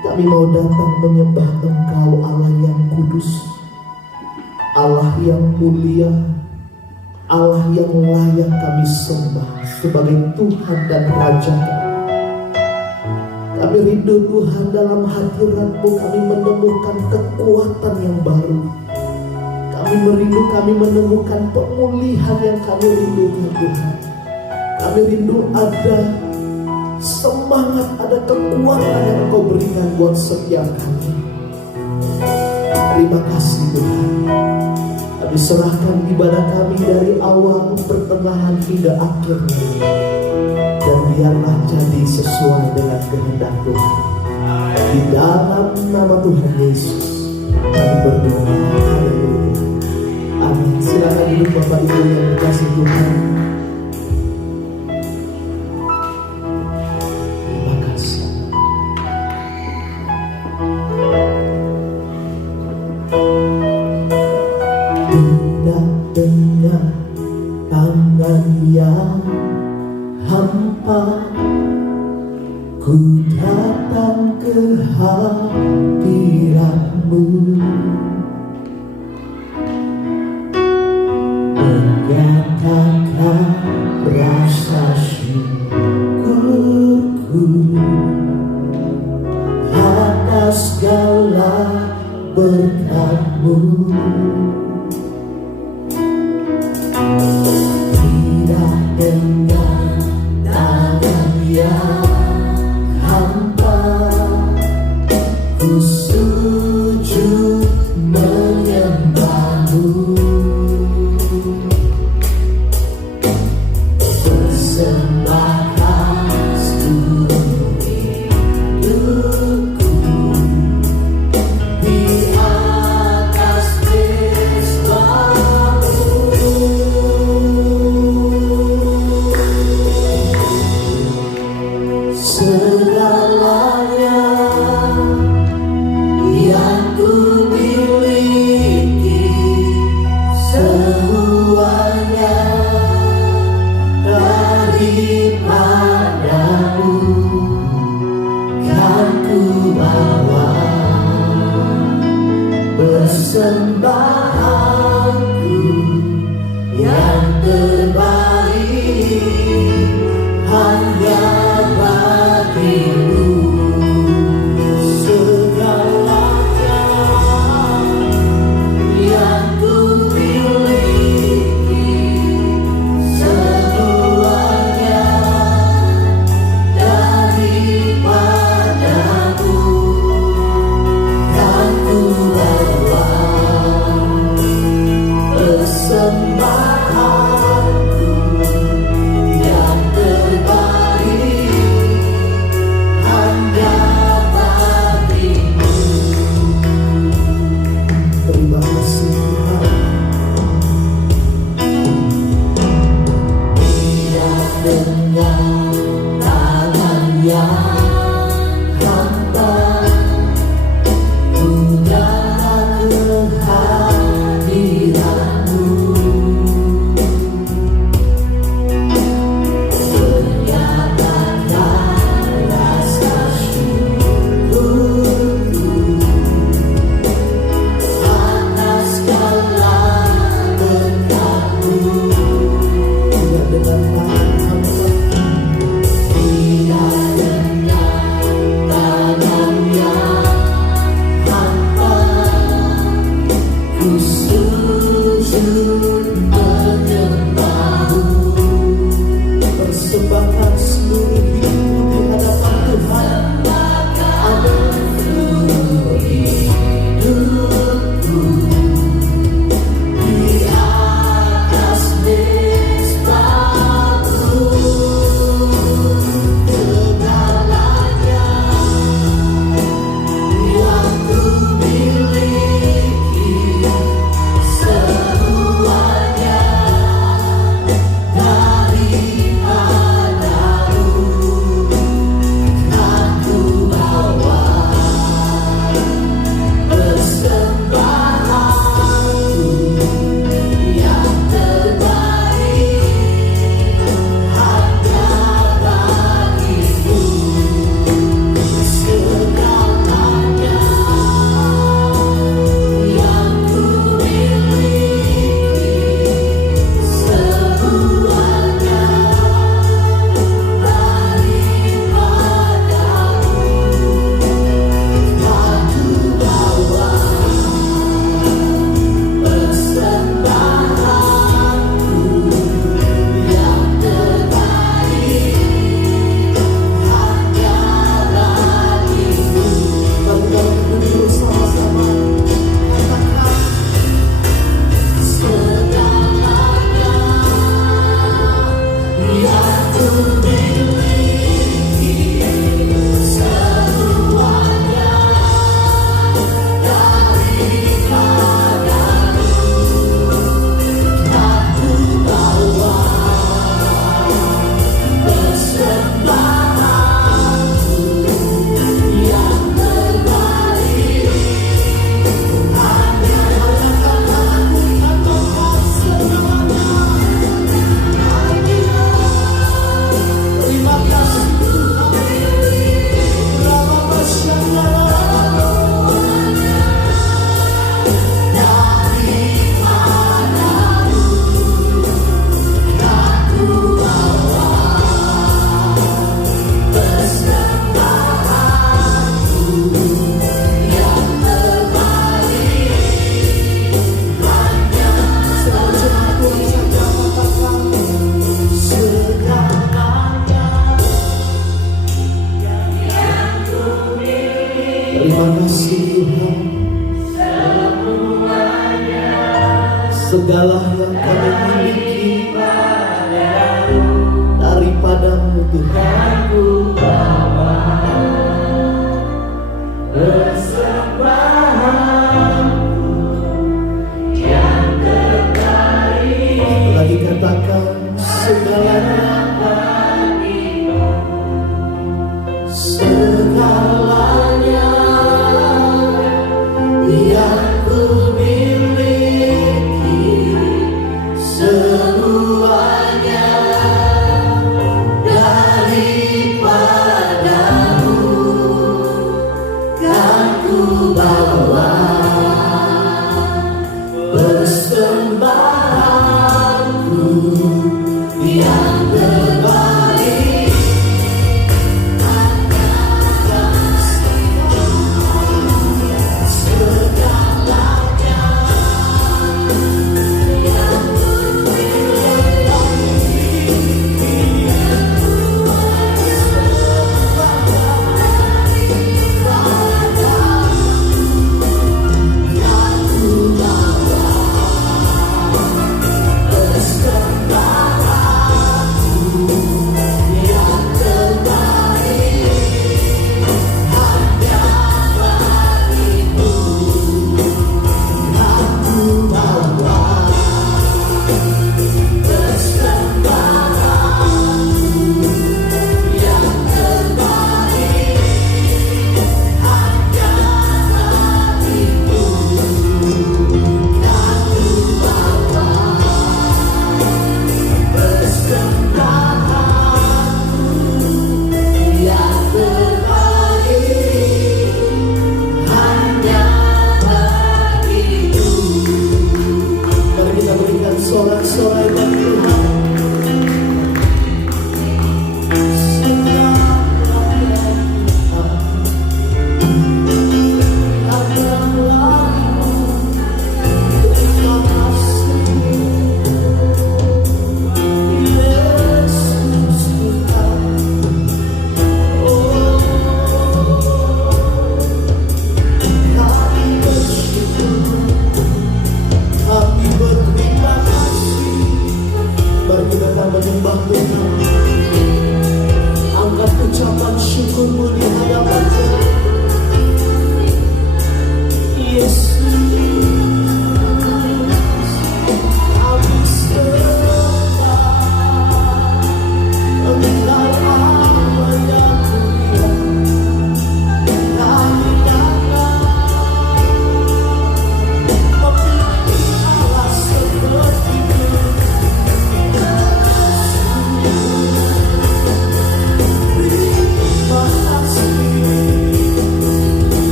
Kami mau datang menyembah Engkau, Allah yang kudus, Allah yang mulia, Allah yang layak kami sembah sebagai Tuhan dan Raja kami. Kami rindu Tuhan, dalam hadirat-Mu kami menemukan kekuatan yang baru. Kami merindu, kami menemukan pemulihan yang kami rindukan Tuhan. Kami rindu ada semangat, ada kekuatan yang Engkau berikan buat setiap kami. Terima kasih Tuhan. Kami serahkan ibadah kami dari awal, pertengahan hingga akhirnya. Dan biarlah jadi sesuai dengan kehendak Tuhan. Di dalam nama Tuhan Yesus kami berdoa. Haleluya. Amin. Silakan duduk Bapak Ibu yang dikasihi Tuhan. Dengan tangan yang hampa, ku datang ke hadirat-Mu, menyatakan rasa syukurku atas segala berkat-Mu. Dengan tangan yang hampa, ku sujud menyembah-Mu, persembahkan seluruh hidupku di atas segalanya yang ku miliki, semuanya daripada-Mu kan ku bawa, persembahanku yang terbaik hanya bagi-Mu. Segalanya yang ku miliki, semuanya daripada-Mu kan ku bawa, ku sujud menyembah-Mu. Persembahkan seluruh hidupmu di hadapan Tuhan. Ada seluruh hidupku di atas mezbah-Mu. Segalanya yang ku miliki, semuanya daripada-Mu kan ku bawa. Persembahanku yang terbaik hanya bagi-Mu. Segalanya yang ku miliki, semuanya daripada-Mu kan ku bawa. Persembahanku yang terbaik hanya bagi-Mu. Bangga berdua sama-sama katakan, segalanya yang ku miliki, semuanya daripada-Mu kan ku bawa. Persembahanku yang terbaik hanya bagi-Mu. Katakan semuanya. Terima kasih Tuhan. Rama Masyarakat daripada-Mu kan ku bawa. Persembahanku yang terbaik hanya selalu Tuhan saja katakan, segalanya yang ku miliki. Terima kasih Tuhan. Segala yang kami miliki daripada-Mu Tuhan. Persembahanku yang terbaik. Lagi katakan, segalanya bagi-Mu. Segalanya yang ku miliki, semuanya daripada-Mu kan ku bawa. Persembahanku yang terbaik hanya bagi-Mu. Segalanya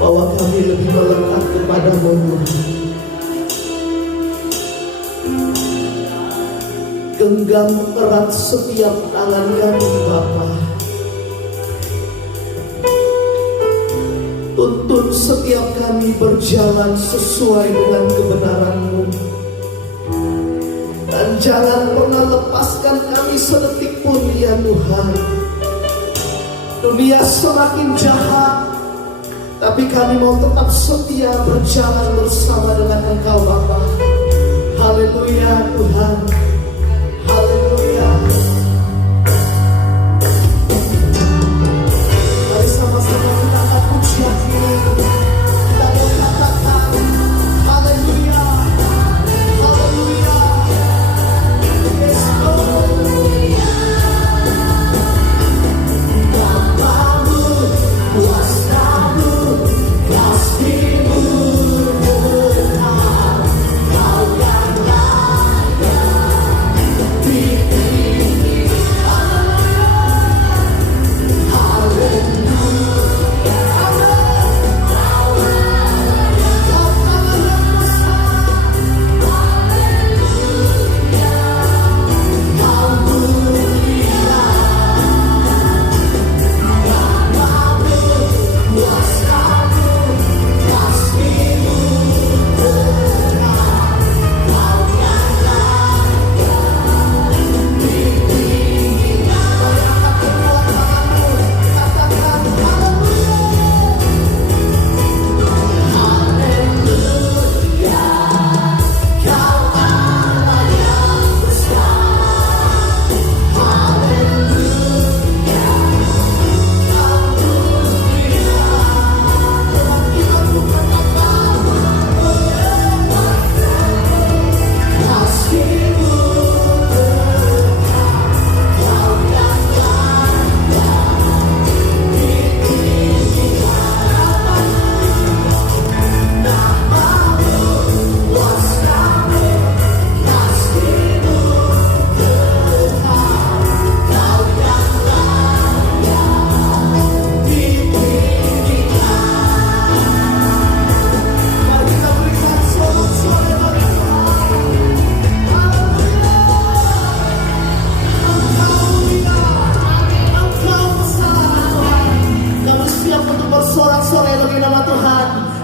bahwa kami lebih melekat kepadamu Tuhan. Genggam erat setiap tangan kami Bapa. Tuntun setiap kami berjalan sesuai dengan kebenaran-Mu. Dan jangan pernah lepaskan kami sedetik pun ya Tuhan. Dunia semakin jahat, tapi kami mau tetap setia berjalan bersama dengan Engkau Bapa. Haleluya Tuhan. Haleluya. Mari sama-sama kita angkat pujian ini. Kita mau katakan haleluya. Haleluya. Yes Lord. Namamu, kuasa-Mu, kasih-Mu benar. Kau yang layak ditinggi.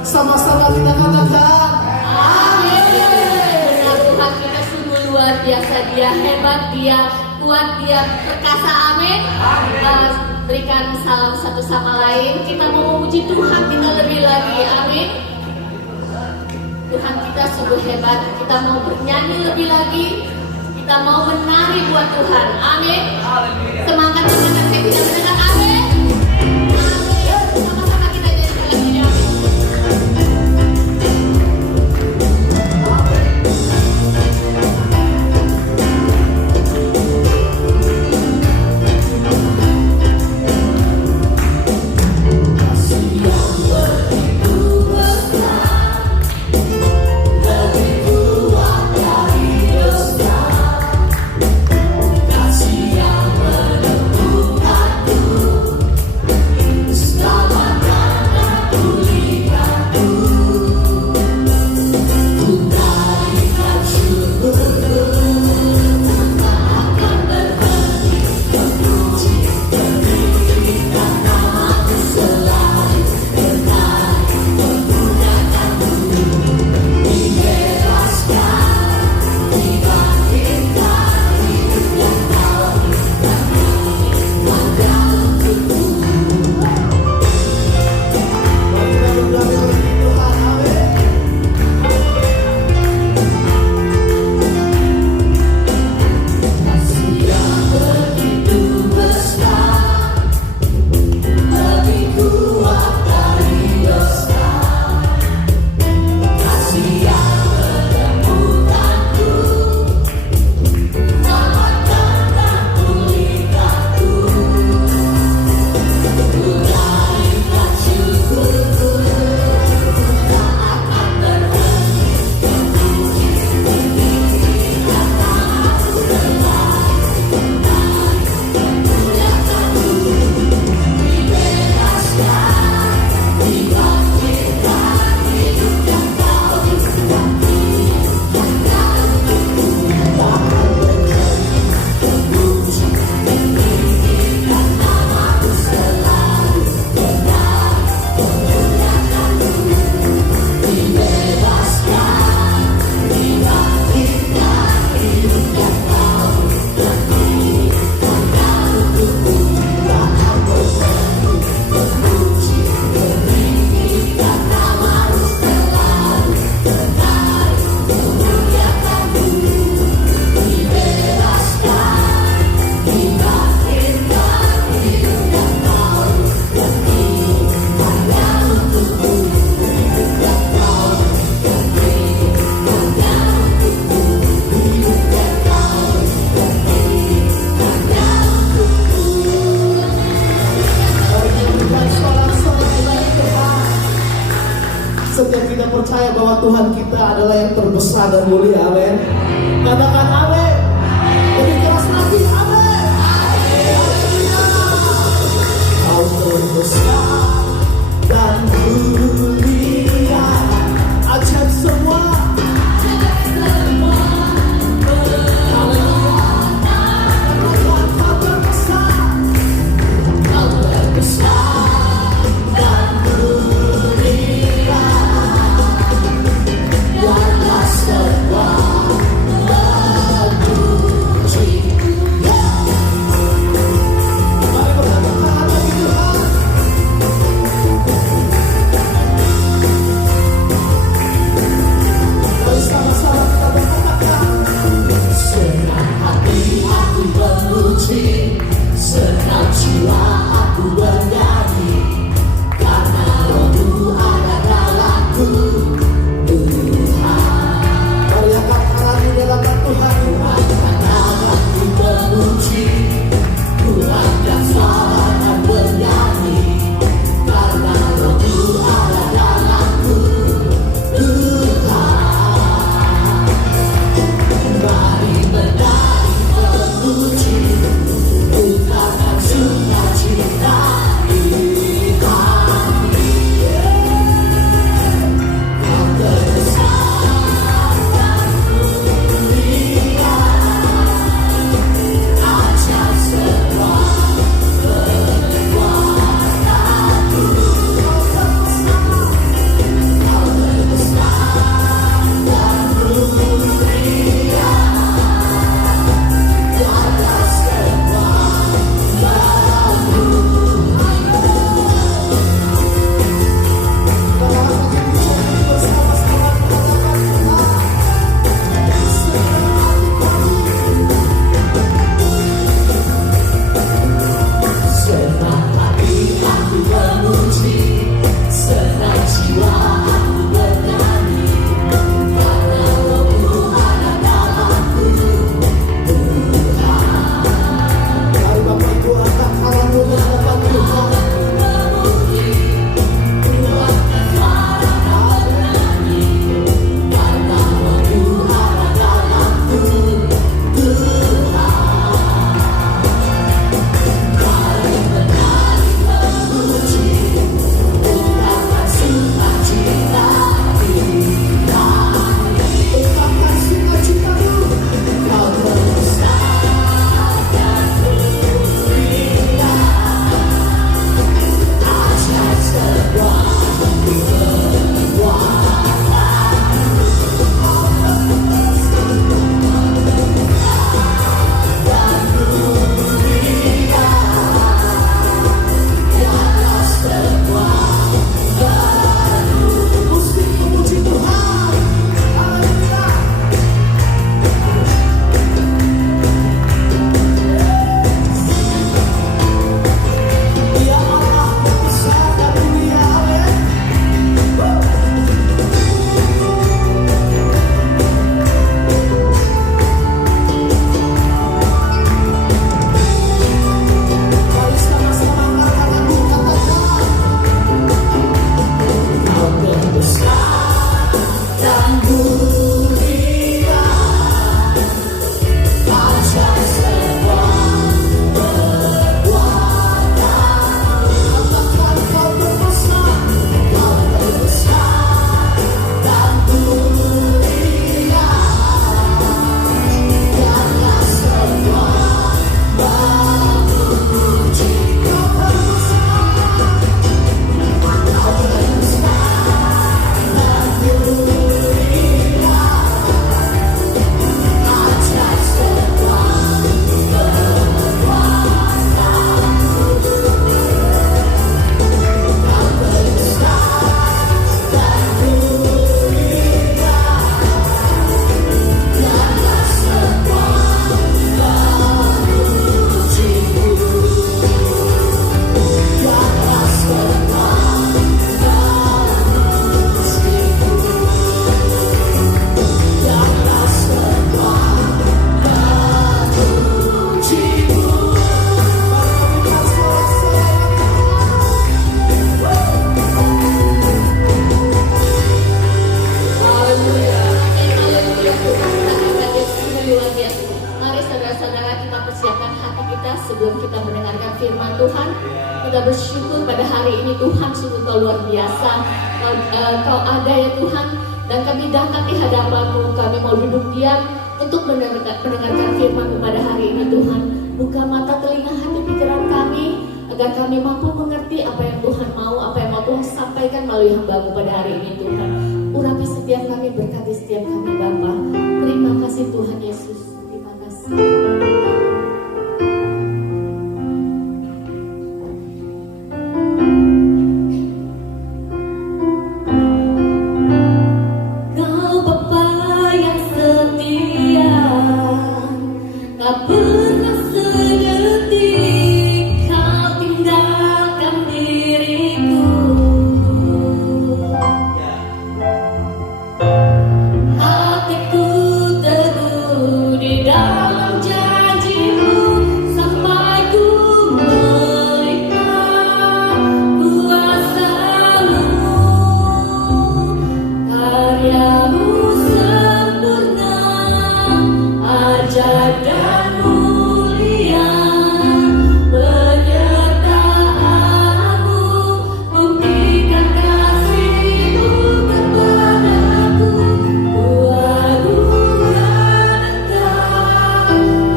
Sama-sama kita katakan amin. Benar Tuhan kita sungguh luar biasa. Dia hebat, Dia kuat, Dia perkasa. Amin. Berikan salam satu sama lain. Kita mau memuji Tuhan kita lebih lagi. Amin. Tuhan kita sungguh hebat. Kita mau bernyanyi lebih lagi. Kita mau menari buat Tuhan. Amin. Semangat saya tidak mendengar. Amin. Sama-sama kita jadi lagi. percaya bahwa Tuhan kita adalah yang terbesar dan mulia? Amin. Katakan amin. Lebih keras lagi, amin. Haleluya. Kau terbesar dan mulia. Ajak semua. Engkau luar biasa. Kau ada ya Tuhan, dan kami datang di hadapan-Mu. Kami mau duduk diam untuk mendengarkan firman-Mu pada hari ini Tuhan. Buka mata, telinga, hati, pikiran kami, agar kami mampu mengerti apa yang Tuhan mau, apa yang mau Tuhan sampaikan melalui hamba-Mu pada hari ini Tuhan. Urapi setiap kami, berkati setiap kami Bapa. Terima kasih Tuhan Yesus. Terima kasih. Kau Bapa yang setia, tak pernah sedetik Kau tinggalkan diriku. Hatiku teguh di dalam janji-Mu sampai ku melihat kuasa-Mu. Karya-Mu sempurna, ajaib dan mulia. Penyertaan-Mu buktikan kasih-Mu kepadaku. Ku anugerahkan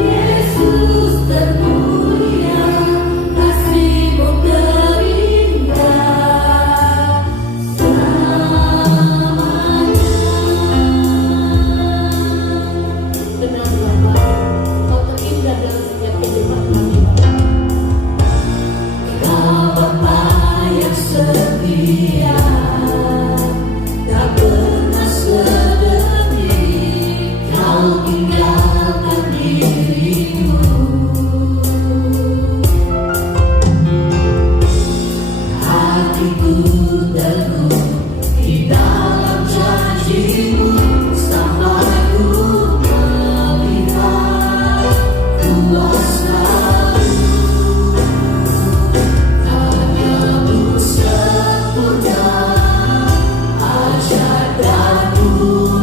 Yesus termulia, kasih-Mu terindah selamanya. Benar Bapa, Kau terindah dalam setiap kehidupan kami Bapa. Kau Bapa yang setia, tak pernah sedetik Kau tinggalkan dirimu. Hatiku teguh di dalam janji-Mu sampai ku melihat kuasa-Mu. Karya-Mu sempurna, ajaib dan mulia.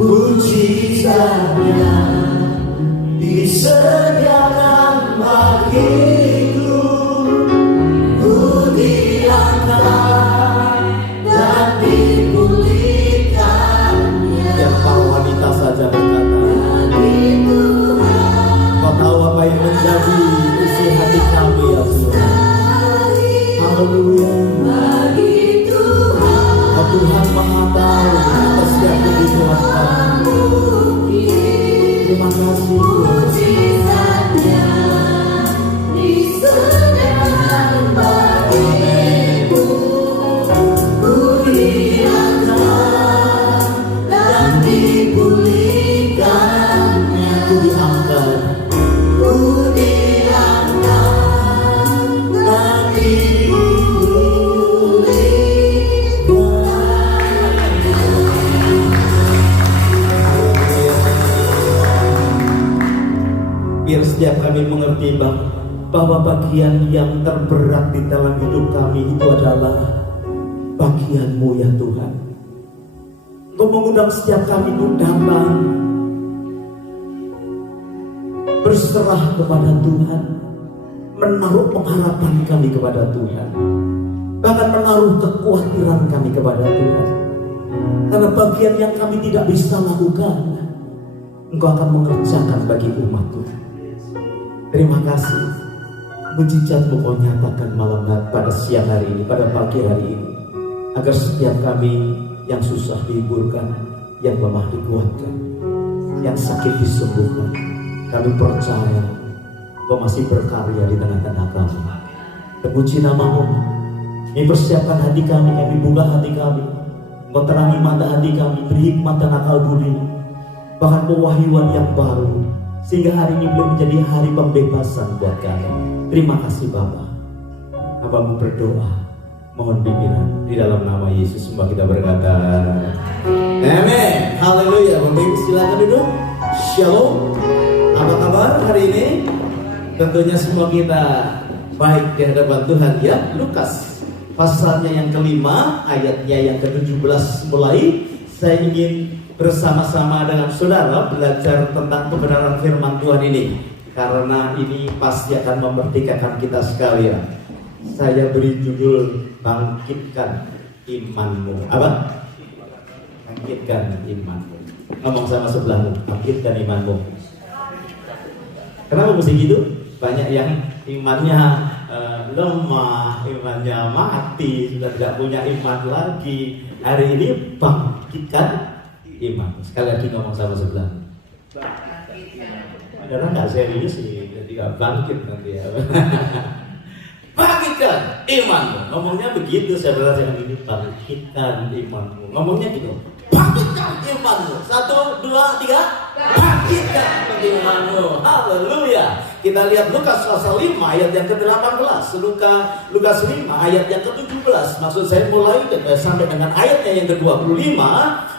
mujizatnya disediakan bagiku. Ku diangkat dan dipulihkannya. Yang para wanita saja berkata, Kau tahu apa yang menjadi isi hati kami ya Tuhan. Haleluya. Oh Tuhan Maha tahu atas setiap kebutuhan kami. Terima kasih mujizatnya disediakan bagiku. Ku diangkat dan dipulihkannya. Ku diangkat, ku diangkat dan biar setiap kami mengerti bahwa bagian yang terberat di dalam hidup kami itu adalah bagian-Mu ya Tuhan. Engkau mengundang setiap kami untuk datang berserah kepada Tuhan, menaruh pengharapan kami kepada Tuhan, bahkan menaruh kekhawatiran kami kepada Tuhan. Karena bagian yang kami tidak bisa lakukan, Engkau akan mengerjakan bagi umat Tuhan. Terima kasih, mujizat-Mu Kau nyatakan malam pada siang hari ini, pada pagi hari ini, agar setiap kami yang susah dihiburkan, yang lemah dikuatkan, yang sakit disembuhkan. Kami percaya Kau masih berkarya di tengah-tengah kami. Terpuji nama-Mu. Ini persiapkan hati kami, kami buka hati kami. Kau terangi mata hati kami, beri hikmat dan akal budi, bahkan pewahyuan yang baru, sehingga hari ini boleh menjadi hari pembebasan buat kami. Terima kasih Bapa. Hamba-Mu berdoa, mohon pimpinan di dalam nama Yesus. Semua kita berkata amin. Haleluya. Bapak Ibu silakan duduk. Shalom. Apa kabar hari ini? Tentunya semua kita baik di hadapan Tuhan ya. Lukas pasalnya yang kelima, ayatnya yang ke-17 mulai. Saya ingin bersama-sama dengan saudara belajar tentang kebenaran firman Tuhan ini, karena ini pasti akan memerdekakan kita sekalian. Saya beri judul bangkitkan imanmu. Apa? Bangkitkan imanmu. Ngomong sama sebelahmu, bangkitkan imanmu. Kenapa mesti gitu? Banyak yang imannya lemah, imannya mati, sudah tidak punya iman lagi. Hari ini bangkitkan iman. Sekali lagi ngomong sama sebelah. Karena nggak serius sih, jadi nggak bangkit nanti ya. Bangkitkan imanmu. Ngomongnya begitu, saudara yang ini bangkitkan imanmu. Ngomongnya gitu. Bangkitkan imanmu. 1, 2, 3. Bangkitkan imanmu. Haleluya. Kita lihat Lukas pasal 5 ayat yang ke-18. Lukas 5 ayat yang ke-17. Maksud saya mulai sampai dengan ayatnya yang ke-25.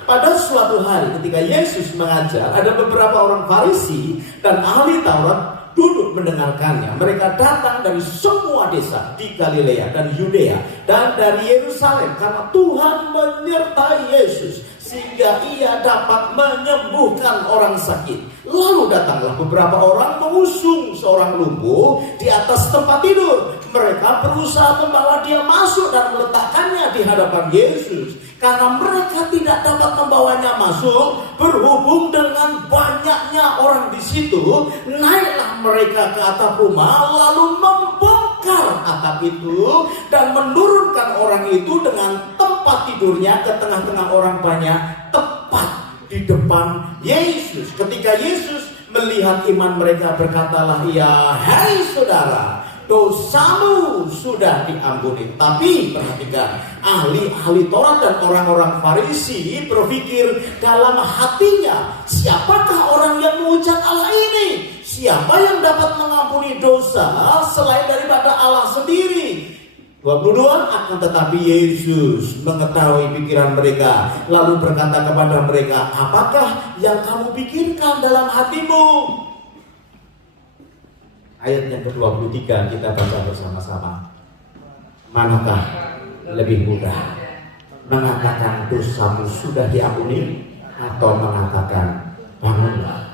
Pada suatu hari ketika Yesus mengajar, ada beberapa orang Farisi dan ahli Taurat duduk mendengarkannya. Mereka datang dari semua desa di Galilea dan Yudea dan dari Yerusalem, karena Tuhan menyertai Yesus sehingga ia dapat menyembuhkan orang sakit. Lalu datanglah beberapa orang mengusung seorang lumpuh di atas tempat tidur. Mereka berusaha membawa dia masuk dan meletakkannya di hadapan Yesus. Karena mereka tidak dapat membawanya masuk, berhubung dengan banyaknya orang di situ, naiklah mereka ke atap rumah, lalu membongkar atap itu dan menurunkan orang itu dengan tempat tidurnya ke tengah-tengah orang banyak, tepat di depan Yesus. Ketika Yesus melihat iman mereka, berkatalah ia, "Hai saudara, dosamu sudah diampuni." Tapi perhatikan, ahli-ahli Taurat dan orang-orang Farisi berpikir dalam hatinya, siapakah orang yang mengucap Allah ini? Siapa yang dapat mengampuni dosa selain daripada Allah sendiri? 22, akan tetapi Yesus mengetahui pikiran mereka, lalu berkata kepada mereka, apakah yang kamu pikirkan dalam hatimu? Ayat yang ke-23 kita baca bersama-sama. Manakah lebih mudah, mengatakan dosamu sudah diampuni, atau mengatakan bangunlah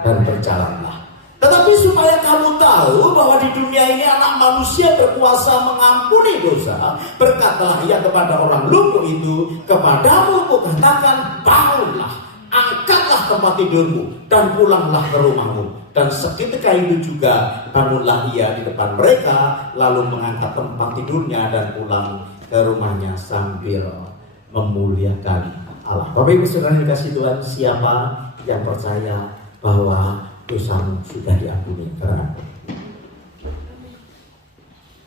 dan berjalanlah. Tetapi supaya kamu tahu bahwa di dunia ini anak manusia berkuasa mengampuni dosa, berkatalah ia kepada orang lumpuh itu, kepadamu kukatakan bangunlah, angkatlah tempat tidurmu dan pulanglah ke rumahmu. Dan seketika itu juga bangunlah ia di depan mereka, lalu mengangkat tempat tidurnya dan pulang ke rumahnya sambil memuliakan Allah. Bapak Ibu Saudara yang dikasihi Tuhan, siapa yang percaya bahwa dosamu sudah diampuni?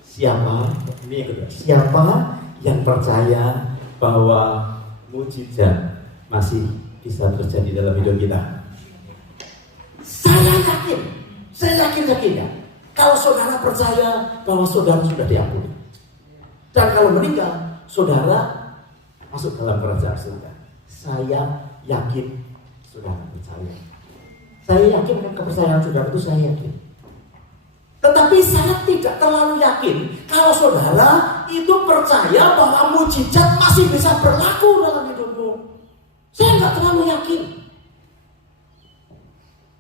Siapa? Ini yang kedua. Siapa yang percaya bahwa mujizat masih bisa terjadi dalam hidup kita? Saya yakin ya. Kalau saudara percaya bahwa saudara sudah diampuni, dan kalau meninggal, saudara masuk dalam kerajaan surga. Saya yakin saudara percaya. Saya yakin dengan kepercayaan saudara itu, saya yakin. Tetapi saya tidak terlalu yakin kalau saudara itu percaya bahwa mujizat masih bisa berlaku dalam hidupmu. Saya nggak terlalu yakin.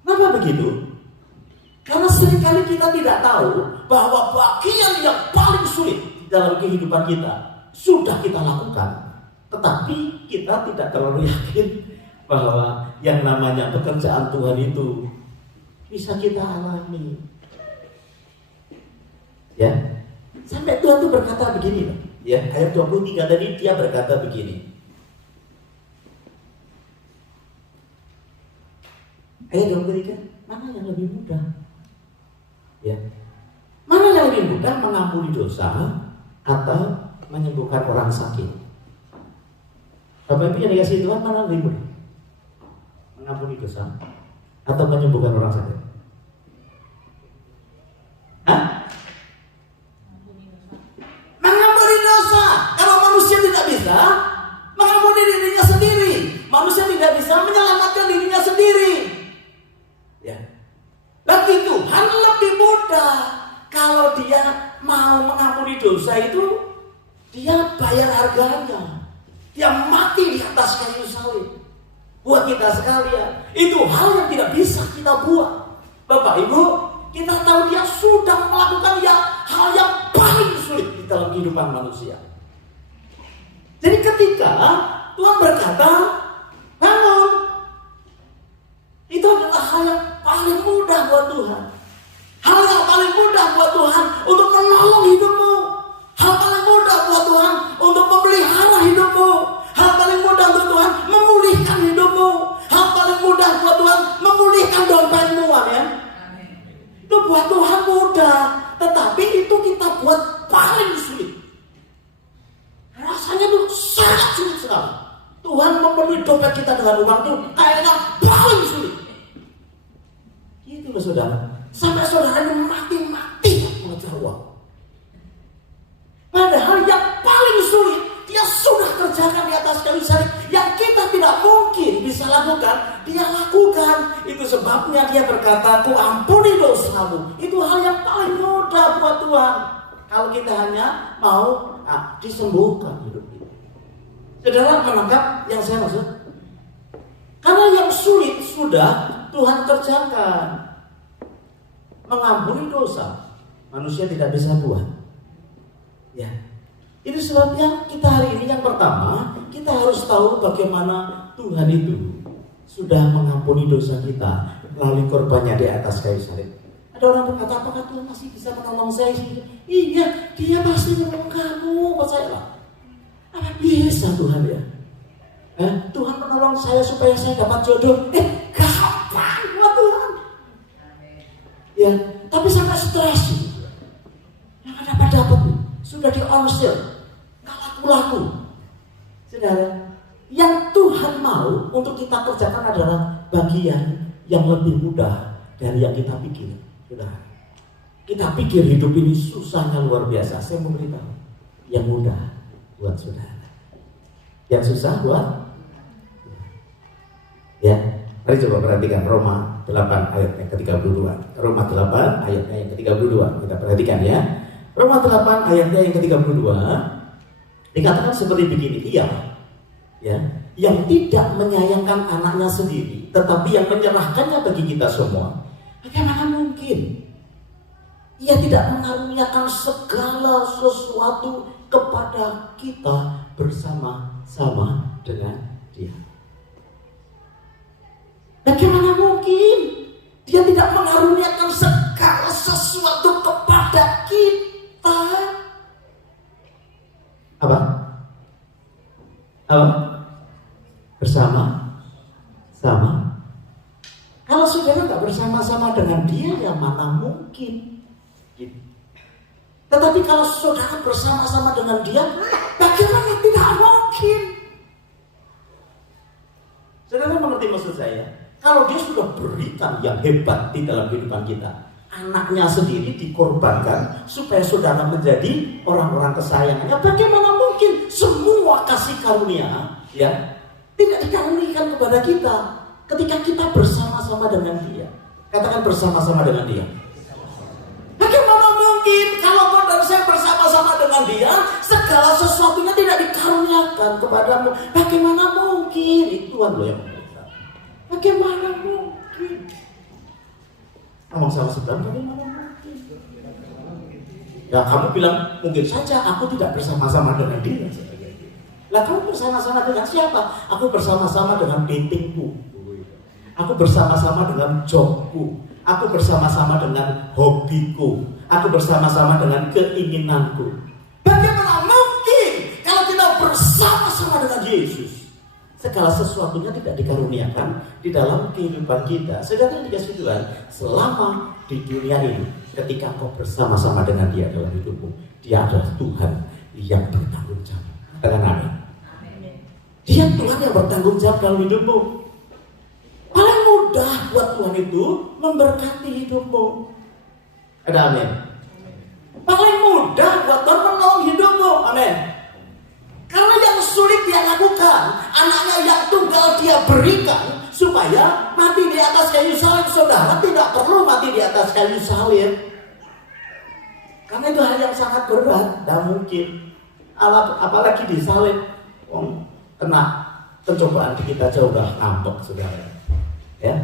Kenapa begitu? Karena seringkali kita tidak tahu bahwa bagian yang paling sulit dalam kehidupan kita sudah kita lakukan, tetapi kita tidak terlalu yakin bahwa yang namanya pekerjaan Tuhan itu bisa kita alami. Ya, sampai Tuhan itu berkata begini, ya, ayat 23 tadi dia berkata begini. Ayat 23, mana yang lebih mudah? Ya, mana yang lebih mudah, mengampuni dosa atau menyembuhkan orang sakit? Bapak Ibu yang dikasihi Tuhan, mana lebih mudah? Mengampuni dosa atau menyembuhkan orang sakit? Hah? Mengampuni dosa. Kalau manusia tidak bisa mengampuni dirinya sendiri, manusia tidak bisa menyelamatkan dirinya sendiri. Ya. Bagi Tuhan lebih mudah kalau dia mau mengampuni dosa itu, dia bayar harganya. Dia mati di atas kayu salib buat kita sekalian. Itu hal yang tidak bisa kita buat. Bapak Ibu, kita tahu dia sudah melakukan hal yang paling sulit di dalam kehidupan manusia. Jadi ketika Tuhan berkata, bangun, itu adalah hal yang paling mudah buat Tuhan. Hal yang paling mudah buat Tuhan untuk menolong hidupmu. Hal paling mudah buat Tuhan untuk memelihara hidupmu. Hal paling mudah buat Tuhan memulihkan hidupmu. Hal paling mudah buat Tuhan memulihkan dompetmu, amin. Itu buat Tuhan mudah, tetapi itu kita buat paling sulit. Rasanya itu sangat sulit sekali. Tuhan memenuhi dompet kita dengan uang itu kayaknya paling sulit. Itu loh saudara. Sampai saudara ini mati-mati mengejar uang. Padahal yang paling sulit dia sudah kerjakan di atas kayu salib, yang kita tidak mungkin bisa lakukan, dia lakukan. Itu sebabnya dia berkata, ku ampuni dosamu. Itu hal yang paling mudah buat Tuhan. Kalau kita hanya mau disembuhkan hidup kita. Saudara menangkap yang saya maksud? Karena yang sulit sudah Tuhan kerjakan. Mengampuni dosa manusia tidak bisa buat. Ya, itu sebabnya kita hari ini yang pertama, kita harus tahu bagaimana Tuhan itu sudah mengampuni dosa kita melalui korbannya di atas kayu salib. Ada orang berkata, apakah Tuhan masih bisa menolong saya? Iya, dia pasti menolong kamu, percayalah. Apa bisa Tuhan ya? Tuhan menolong saya supaya saya dapat jodoh. Gampang buat Tuhan. Ya, tapi sampai stres. Yang dapat sudah dionsel, gak laku-laku. Saudara, yang Tuhan mau untuk kita kerjakan adalah bagian yang lebih mudah dari yang kita pikir. Saudara, kita pikir hidup ini susahnya luar biasa. Saya mau beritahu, yang mudah buat saudara, yang susah buat. Ya, mari coba perhatikan Roma 8 ayat yang ke-32. Roma 8 ayatnya yang ke-32. Kita perhatikan ya. Roma 8 ayatnya yang ke-32 dikatakan seperti begini. Ia, ya, yang tidak menyayangkan anaknya sendiri, tetapi yang menyerahkannya bagi kita semua, bagaimana mungkin Ia tidak mengaruniakan segala sesuatu kepada kita bersama-sama dengan Dia? Bagaimana mungkin Dia tidak mengaruniakan segala sesuatu kepada kita? Apa? Bersama-sama. Kalau saudara nggak bersama-sama dengan Dia, ya mana mungkin. Tetapi kalau saudara bersama-sama dengan Dia, bagaimana tidak mungkin? Saudara mengerti maksud saya? Kalau Dia sudah berikan yang hebat di dalam kehidupan kita, anaknya sendiri dikorbankan supaya saudara menjadi orang-orang kesayangannya, bagaimana mungkin semua kasih karunia ya tidak dikaruniakan kepada kita ketika kita bersama-sama dengan Dia? Katakan bersama-sama dengan Dia. Bagaimana mungkin kalau kau dan saya bersama-sama dengan Dia, segala sesuatunya tidak dikaruniakan kepadamu? Bagaimana mungkin? Itu Tuhan loh yang berkata. Bagaimana mungkin? Ngomong sama sebelah, bagaimana mungkin? Ya kamu bilang, mungkin saja aku tidak bersama-sama dengan Dia. Lah kamu bersama-sama dengan siapa? Aku bersama-sama dengan datingku. Aku bersama-sama dengan jobku. Aku bersama-sama dengan hobiku. Aku bersama-sama dengan keinginanku. Bagaimana mungkin kalau kita bersama-sama dengan Yesus, segala sesuatunya tidak dikaruniakan di dalam kehidupan kita? Saudara yang dikasihi Tuhan, selama di dunia ini, ketika kau bersama-sama dengan Dia dalam hidupmu, Dia adalah Tuhan yang bertanggung jawab. Katakan amin. Dia Tuhan yang bertanggung jawab dalam hidupmu. Paling mudah buat Tuhan itu memberkati hidupmu. Ada amin. Paling mudah buat Tuhan menolong hidupmu. Amin. Karena yang sulit Dia lakukan, anaknya yang tunggal Dia berikan supaya mati di atas kayu salib. Saudara tidak perlu mati di atas kayu salib, karena itu hal yang sangat berat. Dan mungkin apalagi di salib, kena pencobaan kita aja udah ngambek, saudara. Ya,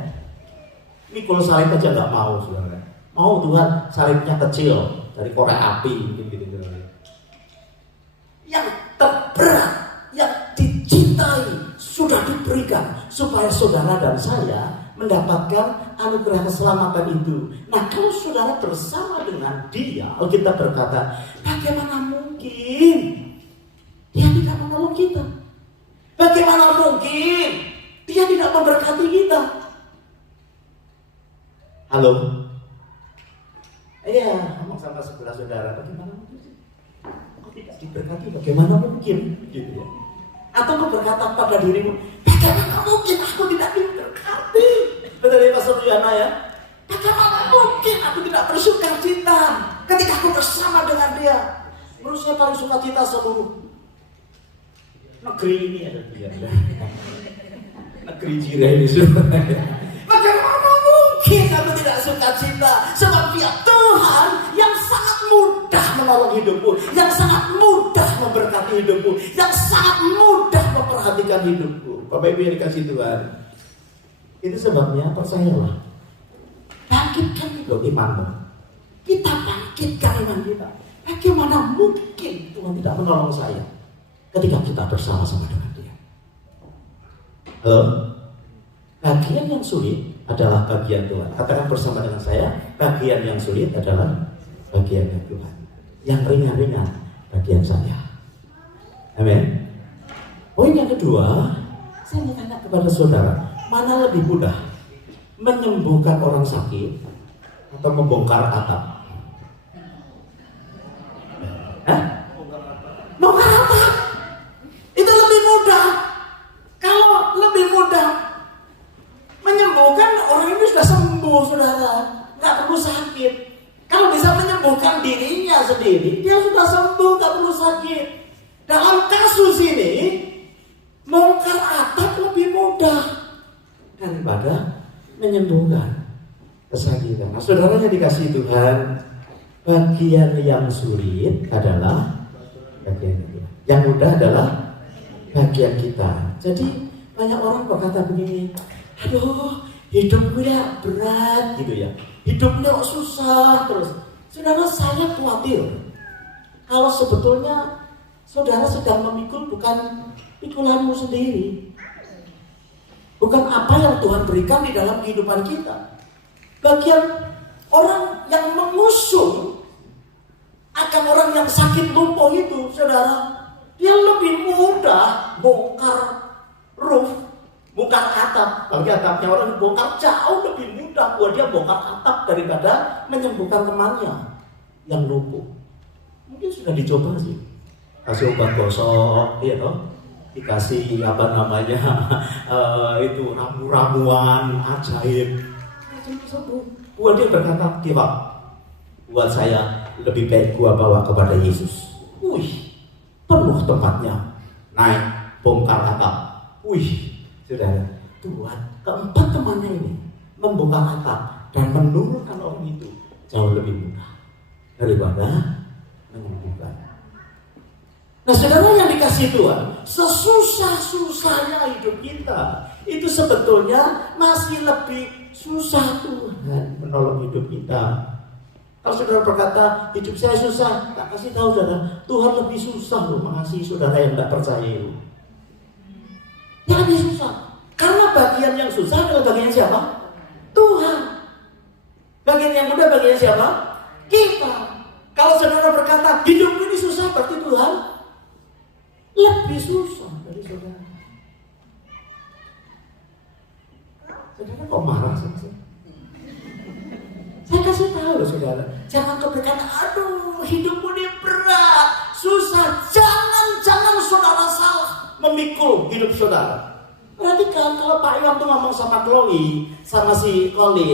ini kalau salib aja nggak mau, saudara. Mau Tuhan salibnya kecil dari korek api, mungkin gitu, saudara. Yang terberat, yang dicintai sudah diberikan supaya saudara dan saya mendapatkan anugerah keselamatan itu. Nah, kalau saudara bersama dengan Dia, Alkitab berkata, bagaimana mungkin Dia tidak menolong kita? Bagaimana mungkin Dia tidak memberkati kita? Halo? Iya, ngomong sama sebelah saudara, bagaimana mungkin? Kau tidak diberkati, bagaimana mungkin? Gitu ya. Atau kau berkata pada dirimu, bagaimana mungkin aku tidak diberkati? Betul ya Pastor Yuhana ya? Bagaimana mungkin aku tidak bersuka cita ketika aku bersama dengan Dia? Menurut saya paling suka cita seluruh negeri ini ada Dia. Negeri Jireh ini sudah. Bagaimana mungkin aku tidak suka cita? Sebab Dia Tuhan yang sangat mudah menolong hidupku, yang sangat mudah memberkati hidupku, yang sangat mudah memperhatikan hidupku. Bapak Ibu yang dikasihi Tuhan, itu sebabnya percayalah, bangkitkan itu imanmu. Kita bangkitkan iman kita. Bagaimana mungkin Tuhan tidak menolong saya ketika kita bersama-sama dengan Dia? Halo? Bagian yang sulit adalah bagian Tuhan. Katakan bersama dengan saya, bagian yang sulit adalah bagian Tuhan. Yang ringan-ringan bagian saya. Amin. Poin yang kedua, saya mau tanya kepada saudara, mana lebih mudah, menyembuhkan orang sakit atau membongkar atap? Bongkar atap itu lebih mudah. Kalau lebih mudah menyembuhkan, orang ini sudah sembuh, saudara, nggak perlu sakit. Kalau bisa menyembuhkan dirinya sendiri, dia sudah sembuh, nggak perlu sakit. Dalam kasus ini, bongkar atap lebih mudah daripada menyembuhkan kesakitan. Nah, saudara yang dikasihi Tuhan, bagian yang sulit adalah bagian itu. Yang mudah adalah bagian kita. Jadi banyak orang berkata begini, aduh hidupku ya berat gitu ya, hidupnya kok susah terus. Saudara, saya khawatir kalau sebetulnya saudara sedang memikul bukan pikulanmu sendiri, bukan apa yang Tuhan berikan di dalam kehidupan kita. Bagian orang yang mengusung akan orang yang sakit lumpuh itu, saudara, dia lebih mudah bongkar roof, bongkar atap. Bagi atapnya orang bongkar jauh lebih mudah buat dia bongkar atap daripada menyembuhkan temannya yang lumpuh. Mungkin sudah dicoba sih, kasih obat gosok, ya toh, dikasih apa namanya itu ramuan ajaib, sembuh. Buat dia berkata, Pak, buat saya lebih baik gua bawa kepada Yesus. Wih, penuh tempatnya, naik bongkar atap. Wih, saudara, Tuhan keempat temannya ini membongkar atap dan menurunkan orang itu jauh lebih mudah daripada menyembuhkan. Nah, saudara yang dikasih Tuhan, sesusah-susahnya hidup kita itu sebetulnya masih lebih susah Tuhan menolong hidup kita. Kalau saudara berkata hidup saya susah, tak kasih tahu saudara, Tuhan lebih susah loh mengasihi saudara yang tidak percaya itu. Dia lebih susah. Karena bagian yang susah adalah bagian siapa? Tuhan. Bagian yang mudah bagian siapa? Kita. Kalau saudara berkata hidup ini susah, berarti Tuhan lebih susah dari saudara. Saudara kok marah sih? Saya kasih tahu loh saudara, jangan kau berkata, aduh hidupmu ini berat, susah. Jangan saudara salah memikul hidup saudara. Perhatikan kalau Pak Iwan tuh ngomong sama Chloe, sama si Chloe,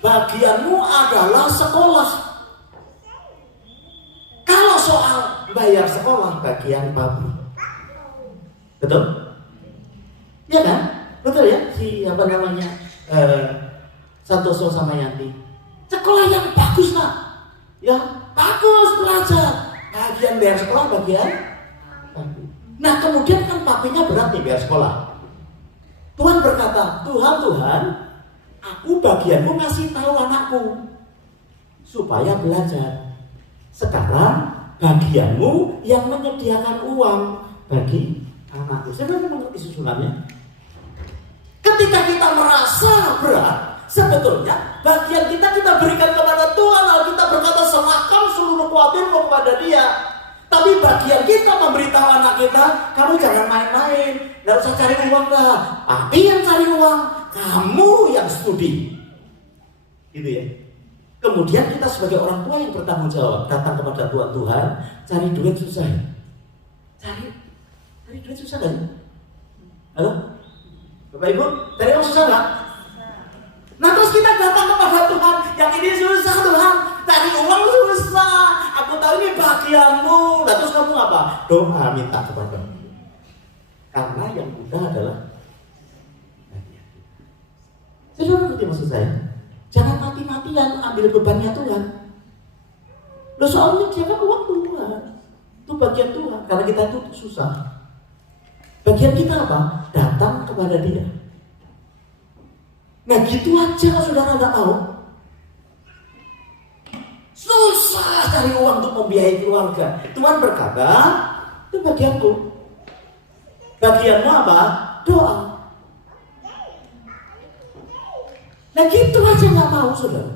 bagianmu adalah sekolah. Kalau soal bayar sekolah, bagian papi. Betul? Iya kan? Betul ya? Si apa namanya? Santoso sama Yanti. Sekolah yang bagus nak. Ya, bagus belajar. Bagian bayar sekolah, bagian papi. Nah kemudian kan papinya berat nih bayar sekolah. Tuhan berkata, Tuhan, aku bagianmu ngasih tahu anakku supaya belajar. Sekarang bagianmu yang menyediakan uang bagi anakku. Saya mengerti susunannya. Ketika kita merasa berat, sebetulnya bagian kita berikan kepada Tuhan. Alkitab berkata serahkan seluruh kuatirmu kepada Dia. Tapi bagian kita memberitahu anak kita, kamu jangan main-main, nggak usah cari uang lah. Papi yang cari uang, kamu yang studi. Gitu ya. Kemudian kita sebagai orang tua yang bertanggung jawab datang kepada Tuhan, cari duit susah. Cari duit susah kan? Halo? Bapak Ibu, cari uang susah nggak? Nah terus kita datang kepada Tuhan, yang ini susah Tuhan, cari uang susah, aku tahu ini bagianmu. Nah terus kamu apa? Doa minta kepada Mu. Karena yang mudah adalah bagian. Saudara ngerti maksud saya? Jangan mati-matian ambil bebannya Tuhan. Loh soalnya dia kan uang Tuhan, itu bagian Tuhan. Karena kita itu susah. Bagian kita apa? Datang kepada Dia. Nah gitu aja saudara gak mau. Susah cari uang untuk membiayai keluarga. Tuhan berkata, itu bagianku. Bagianmu apa? Doa. Nah gitu aja gak mau saudara.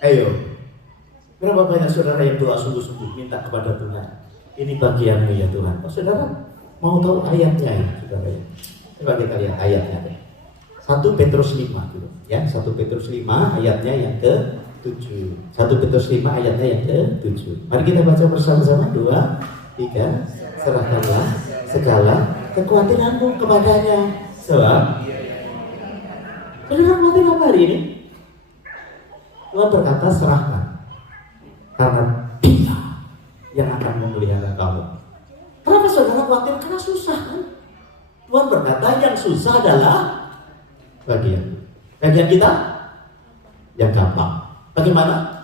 Ayo, berapa banyak saudara yang doa sungguh-sungguh minta kepada Tuhan, ini bagianmu ya Tuhan. Oh, saudara mau tahu ayatnya ya saudara ya? Coba kita lihat ayatnya deh. 1 Petrus 5 dulu ya, 1 Petrus 5 ayatnya yang ke-7. 1 Petrus 5 ayatnya yang ke-7. Mari kita baca bersama-sama. 2, 3. Serahkanlah segala kekhawatiranmu kepadanya, sebab saudara khawatir apa hari ini? Tuhan berkata serahkan, karena Dia yang akan memelihara kamu. Kenapa saudara khawatir? Karena susah kan? Tuhan berkata yang susah adalah bagian kita yang gampang. Bagaimana?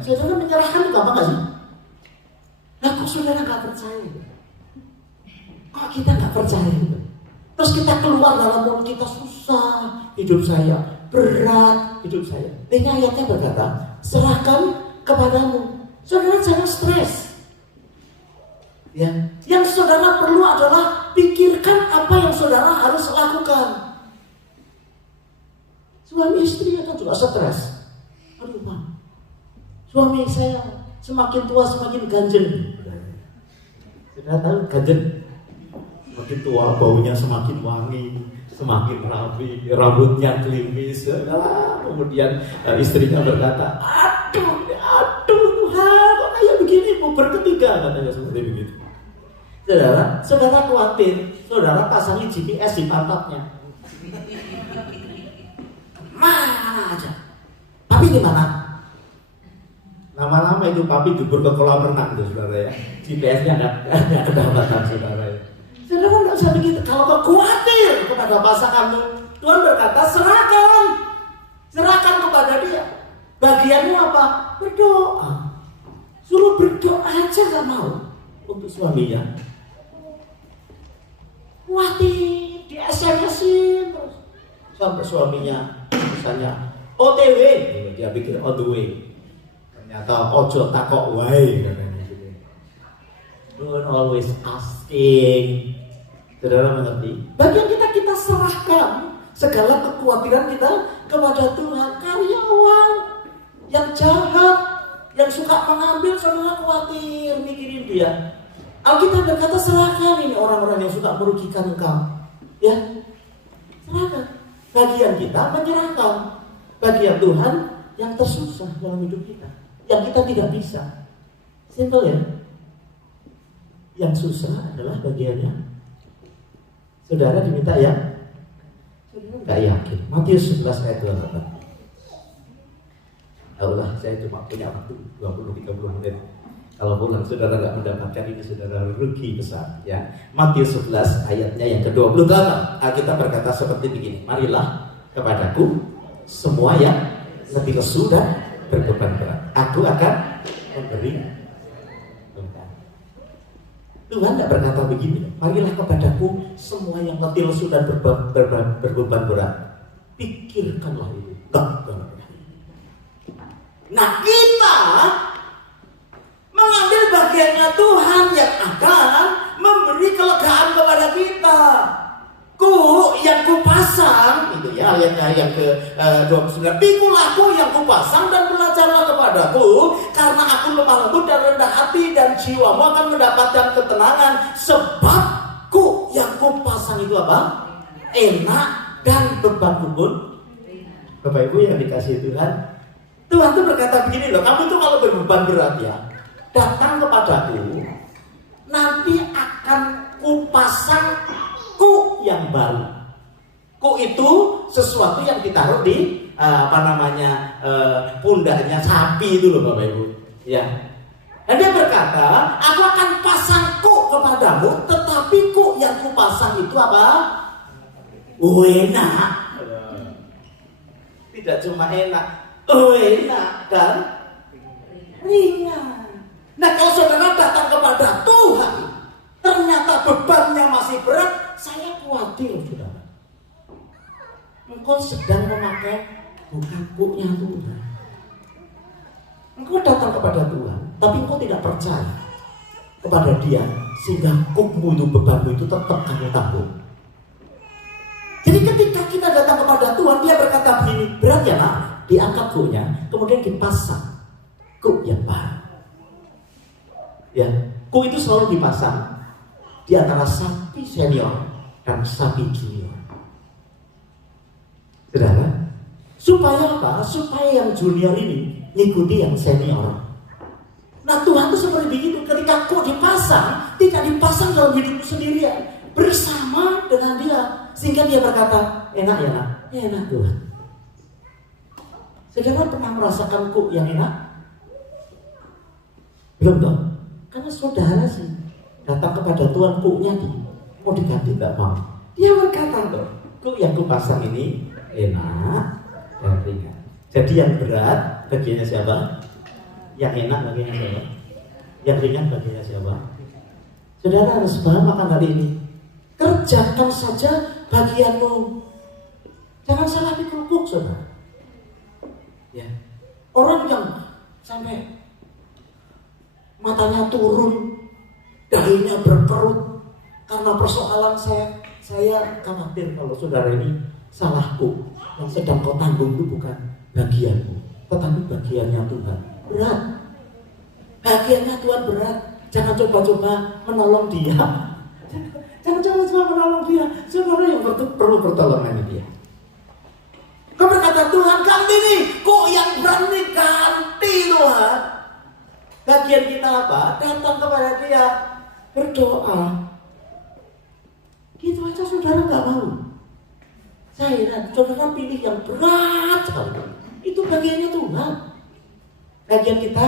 Saudara menyerahkan gampang gak sih? Nah, kok saudara nggak percaya? Kok kita nggak percaya? Terus kita keluar dalam mulut kita, susah hidup saya, berat hidup saya. Ini ayatnya berkata, serahkan kepadamu. Saudara jangan stres. Ya, yang saudara perlu adalah pikirkan apa yang saudara harus lakukan. Suami istri itu juga stres. Aduh Pak, suami saya semakin tua semakin ganjen. Saudara tahu ganjen? Semakin tua baunya semakin wangi, semakin rapi, rambutnya klimis. Kemudian istrinya berkata, aduh Tuhan, kok kayak begini, puber ketiga, katanya seperti begitu. Saudara khawatir, saudara pasangi GPS di pantatnya. Mana aja. Tapi gimana? Lama-lama itu papi jubur ke kolam renang tuh saudara ya. GPS-nya nggak kedapatan saudara ya. Saudara nggak usah begitu. Kalau kau khawatir kepada pasanganmu, Tuhan berkata serahkan kepada Dia. Bagianmu apa? Berdoa. Suruh berdoa aja nggak mau untuk suaminya. Khawatir, di SMS-in terus sampai suaminya misalnya OTW, dia pikir on the way. Ternyata ojo takok wae katanya gitu. Don't always asking. Saudara mengerti? Bagian kita serahkan segala kekhawatiran kita kepada Tuhan. Karyawan yang jahat, yang suka mengambil, saudara khawatir mikirin dia. Alkitab berkata serahkan ini orang-orang yang suka merugikan engkau. Ya, serahkan. Bagian kita menyerahkan. Bagian Tuhan yang tersusah dalam hidup kita, yang kita tidak bisa. Simple ya. Yang susah adalah bagiannya. Saudara diminta ya. Saudara nggak yakin. Matius 11 ayat 28. Allah, saya cuma punya waktu 20-30 menit. Kalau pulang saudara nggak mendapatkan ini, saudara rugi besar. Ya, Matius 11 ayatnya yang ke-28. Alkitab berkata seperti begini. Marilah kepadaku semua yang letih lesu dan berbeban berat. Aku akan memberi. Tuhan tidak berkata begini. Marilah kepadaku semua yang letih lesu dan berbeban berat. Pikirkanlah itu. Nah, kita mengambil bagiannya Tuhan yang akan memberi kelegaan kepada kita. Yang kupasang, itu ya ayatnya yang ke-29. Pikulah yang kupasang dan belajarlah kepadaku, karena aku lemah lembut dan rendah hati, dan jiwamu akan mendapatkan ketenangan. Sebab yang kupasang itu apa? Enak dan bebanku pun. Bapak Ibu yang dikasihi Tuhan, Tuhan tuh berkata begini loh, kamu tuh kalau berbeban berat ya, datang kepadaku, nanti akan kupasang yang baru. Itu sesuatu yang ditaruh di pundaknya sapi itu loh Bapak Ibu. Ya. Dan dia berkata, aku akan pasang kepadamu, tetapi yang kupasang itu apa? Enak. Tidak cuma enak, enak dan ringan. Nah, kalau saudara datang kepada Tuhan, ternyata bebannya masih berat, saya khawatir, saudara. Engkau sedang memakai bukan kuknya Tuhan. Engkau datang kepada Tuhan, tapi engkau tidak percaya kepada Dia, sehingga kukmu itu, bebanmu itu tetap kamu tanggung. Jadi ketika kita datang kepada Tuhan, Dia berkata begini, berat ya nak, diangkat kuknya, kemudian dipasang kuk yang baru. Ya, kuk itu selalu dipasang di antara sapi senior dan sapi junior. Saudara, supaya apa? Supaya yang junior ini ngikuti yang senior. Nah, Tuhan itu seperti begitu. Ketika kok dipasang, tidak dipasang dalam hidupmu sendirian, bersama dengan Dia, sehingga Dia berkata, enak ya nak? Enak Tuhan. Saudara pernah merasakan kok yang enak? Belum dong? Karena saudara sih datang kepada Tuhan, kuknya mau diganti tidak mau. Dia berkata loh, kuk yang kupasang ini enak dan ringan. Jadi yang berat bagiannya siapa? Yang enak bagiannya siapa? Yang ringan baginya siapa? Saudara harus paham akan hal ini. Kerjakan saja bagianmu. Jangan salah dikerupuk, saudara. Ya. Orang yang sampai matanya turun, dahinya berkerut karena persoalan saya khawatir kalau saudara ini salahku. Yang sedang kau tanggung itu bukan bagianmu, tetapi bagiannya Tuhan. Berat. Bagiannya Tuhan berat. Jangan coba-coba menolong dia. Jangan coba-coba menolong dia. Saudara yang perlu pertolongan dia. Kau berkata, Tuhan ganti nih. Kok yang berani ganti Tuhan? Bagian kita apa? Datang kepada dia, berdoa. Gitu aja saudara gak mau. Saya saudara pilih yang berat sekali. Itu bagiannya Tuhan. Bagian kita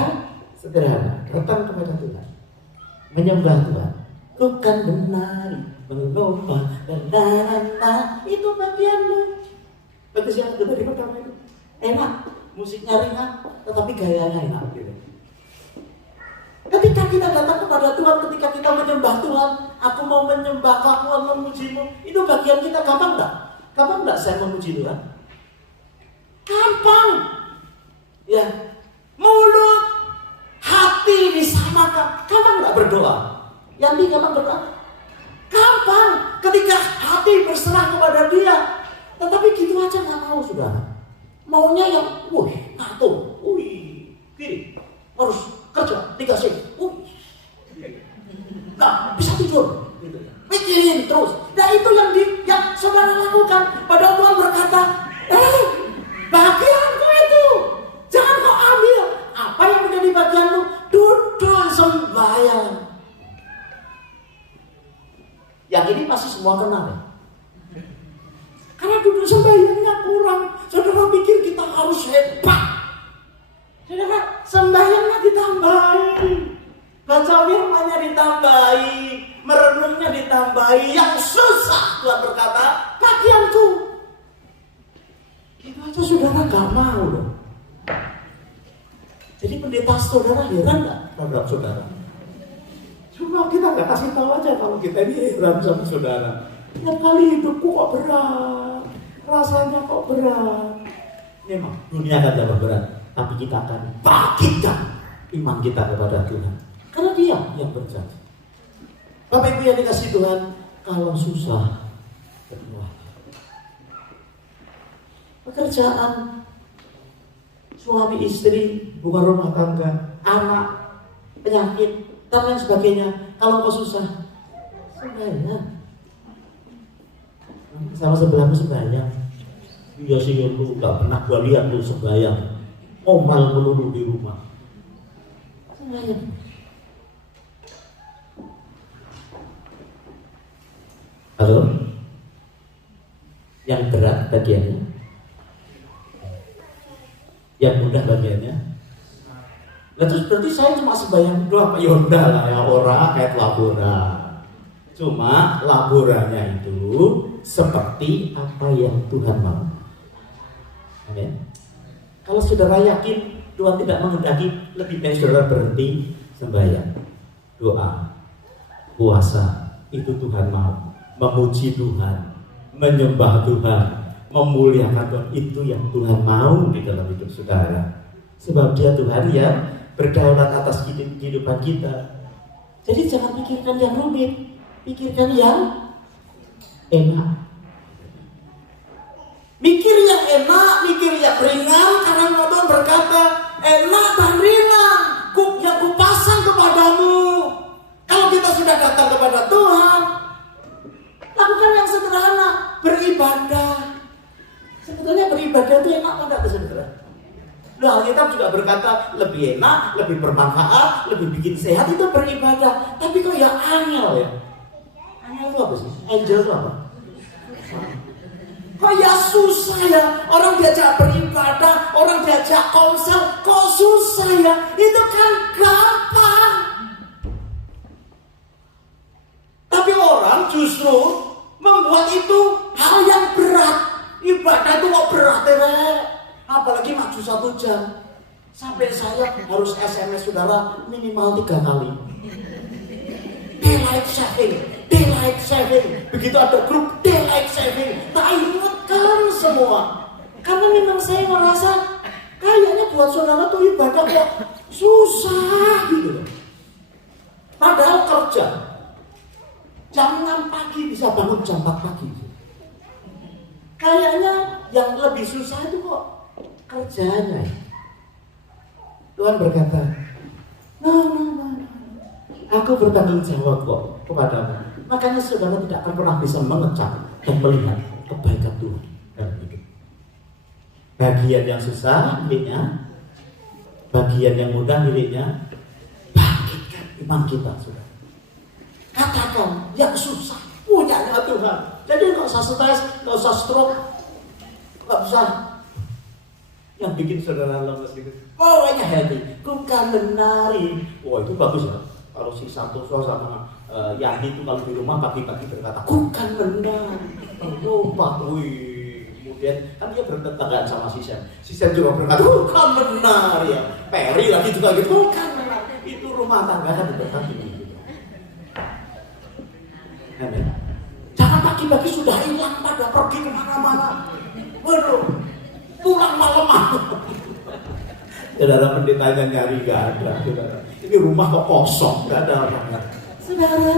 sederhana, datang kepada Tuhan, menyembah Tuhan. Ku kan menari, menyembah, itu bagianmu. Bagus yang dari pertama itu enak, musiknya ringan, tetapi gayanya enak. Gitu. Ketika kita datang kepada Tuhan, ketika kita menyembah Tuhan, aku mau menyembah, aku mau memujimu, itu bagian kita gampang enggak? Gampang enggak saya memuji Tuhan? Gampang. Ya, mulut, hati disamakan. Gampang enggak berdoa? Yanti gampang berdoa? Gampang. Ketika hati berserah kepada Dia. Tetapi gitu aja nggak mau, saudara. Maunya yang, ngatur, kiri, harus kerja, dikasih, nggak bisa tidur, gitu. Mikirin terus. Nah itu yang saudara lakukan. Padahal Tuhan berkata, bagianku itu, jangan kau ambil. Apa yang menjadi bagianmu? Duduk sembahyang. Yang ini pasti semua kenal ya. Karena duduk sembahyangnya kurang. Saudara pikir kita harus hebat. Saudara, sembahyangnya ditambahi, baca firman-Nya ditambahi, merenungnya ditambahi. Yang susah Tuhan berkata, bagianku. Itu aja saudara gak mau loh. Jadi pendeta saudara heran gak terhadap saudara? Cuma kita gak kasih tahu aja kalau kita ini heran sama saudara. Tiap kali hidupku kok berat, rasanya kok berat. Memang dunia akan tambah berat, tapi kita akan bangkitkan iman kita kepada Tuhan. Karena Dia yang berjanji. Bapak Ibu yang dikasih Tuhan, kalau susah, berdoa. Pekerjaan, suami istri, bukan rumah tangga, anak, penyakit, dan lain sebagainya. Kalau kau susah, sembahyang. Sama sebelahmu sembahyang. Iya sih lu gak pernah gua lihat lu sembahyang. Omal melulu di rumah. Sembahyang. Halo? Yang berat bagiannya? Yang mudah bagiannya? Nah terus berarti saya cuma sembahyang doang. Ya udah lah ya, orang kayak labora. Cuma laboranya itu seperti apa yang Tuhan mau. Amin. Kalau saudara yakin Tuhan tidak menghendaki, lebih baik saudara berhenti sembahyang, doa, puasa. Itu Tuhan mau. Memuji Tuhan, menyembah Tuhan, memuliakan Tuhan. Itu yang Tuhan mau di dalam hidup saudara. Sebab Dia Tuhan yang berdaulat atas kehidupan kita. Jadi jangan pikirkan yang rumit, pikirkan yang enak. Mikir yang enak, mikir yang ringan. Karena Tuhan berkata, enak dan ringan yang kupasang kepadamu. Kalau kita sudah datang kepada Tuhan, lakukan yang sederhana, beribadah. Sebetulnya beribadah itu enak atau tidak, saudara? Nah, Alkitab juga berkata lebih enak, lebih bermanfaat, lebih bikin sehat itu beribadah. Tapi kok ya angel ya? Angel itu apa sih? Angel itu apa? Kok ya susah ya? Orang diajak beribadah, orang diajak komsel, kok susah ya? Itu kan gampang. Tapi orang justru membuat itu hal yang berat. Ibadah itu kok berat ya? Apalagi maju 1 jam. Sampai saya harus SMS saudara minimal 3 kali. Daylight saving. Begitu ada grup daylight saving, tak ingatkan semua. Karena memang saya merasa kayaknya buat saudara tuh ibadah kok susah gitu. Padahal kerja jam 6 pagi bisa bangun jam 4 pagi. Kayaknya yang lebih susah itu kok kerjanya. Tuhan berkata, no. Aku bertanggung jawab kok kepadamu. Makanya saudara tidak akan pernah bisa mengecap dan melihat kebaikan Tuhan dalam hidup. Bagian yang susah miliknya, bagian yang mudah miliknya. Bangkitkan iman kita, saudara. Katakan yang susah punyanya Tuhan. Jadi nggak usah stres, nggak usah stroke, nggak usah yang bikin saudara lemes gitu. Pokoknya happy, ku kan menari. Wah itu bagus ya. Kalau si Santoso sama Yani itu kalau di rumah pagi-pagi berkata, ku kan menari. Lupa, kemudian kan dia bertetanggaan sama si Sam. Si Sam juga berkata, ku kan menari ya. Perry lagi juga gitu, ku kan menari. Itu rumah tangga kan diberkati gitu. Amin. Jangan pagi-pagi sudah hilang pada pergi kemana-mana. Waduh, pulang malam. Saudara pendetanya nyari gak ada, saudara. Ini rumah kok kosong, gak ada orang. Saudara,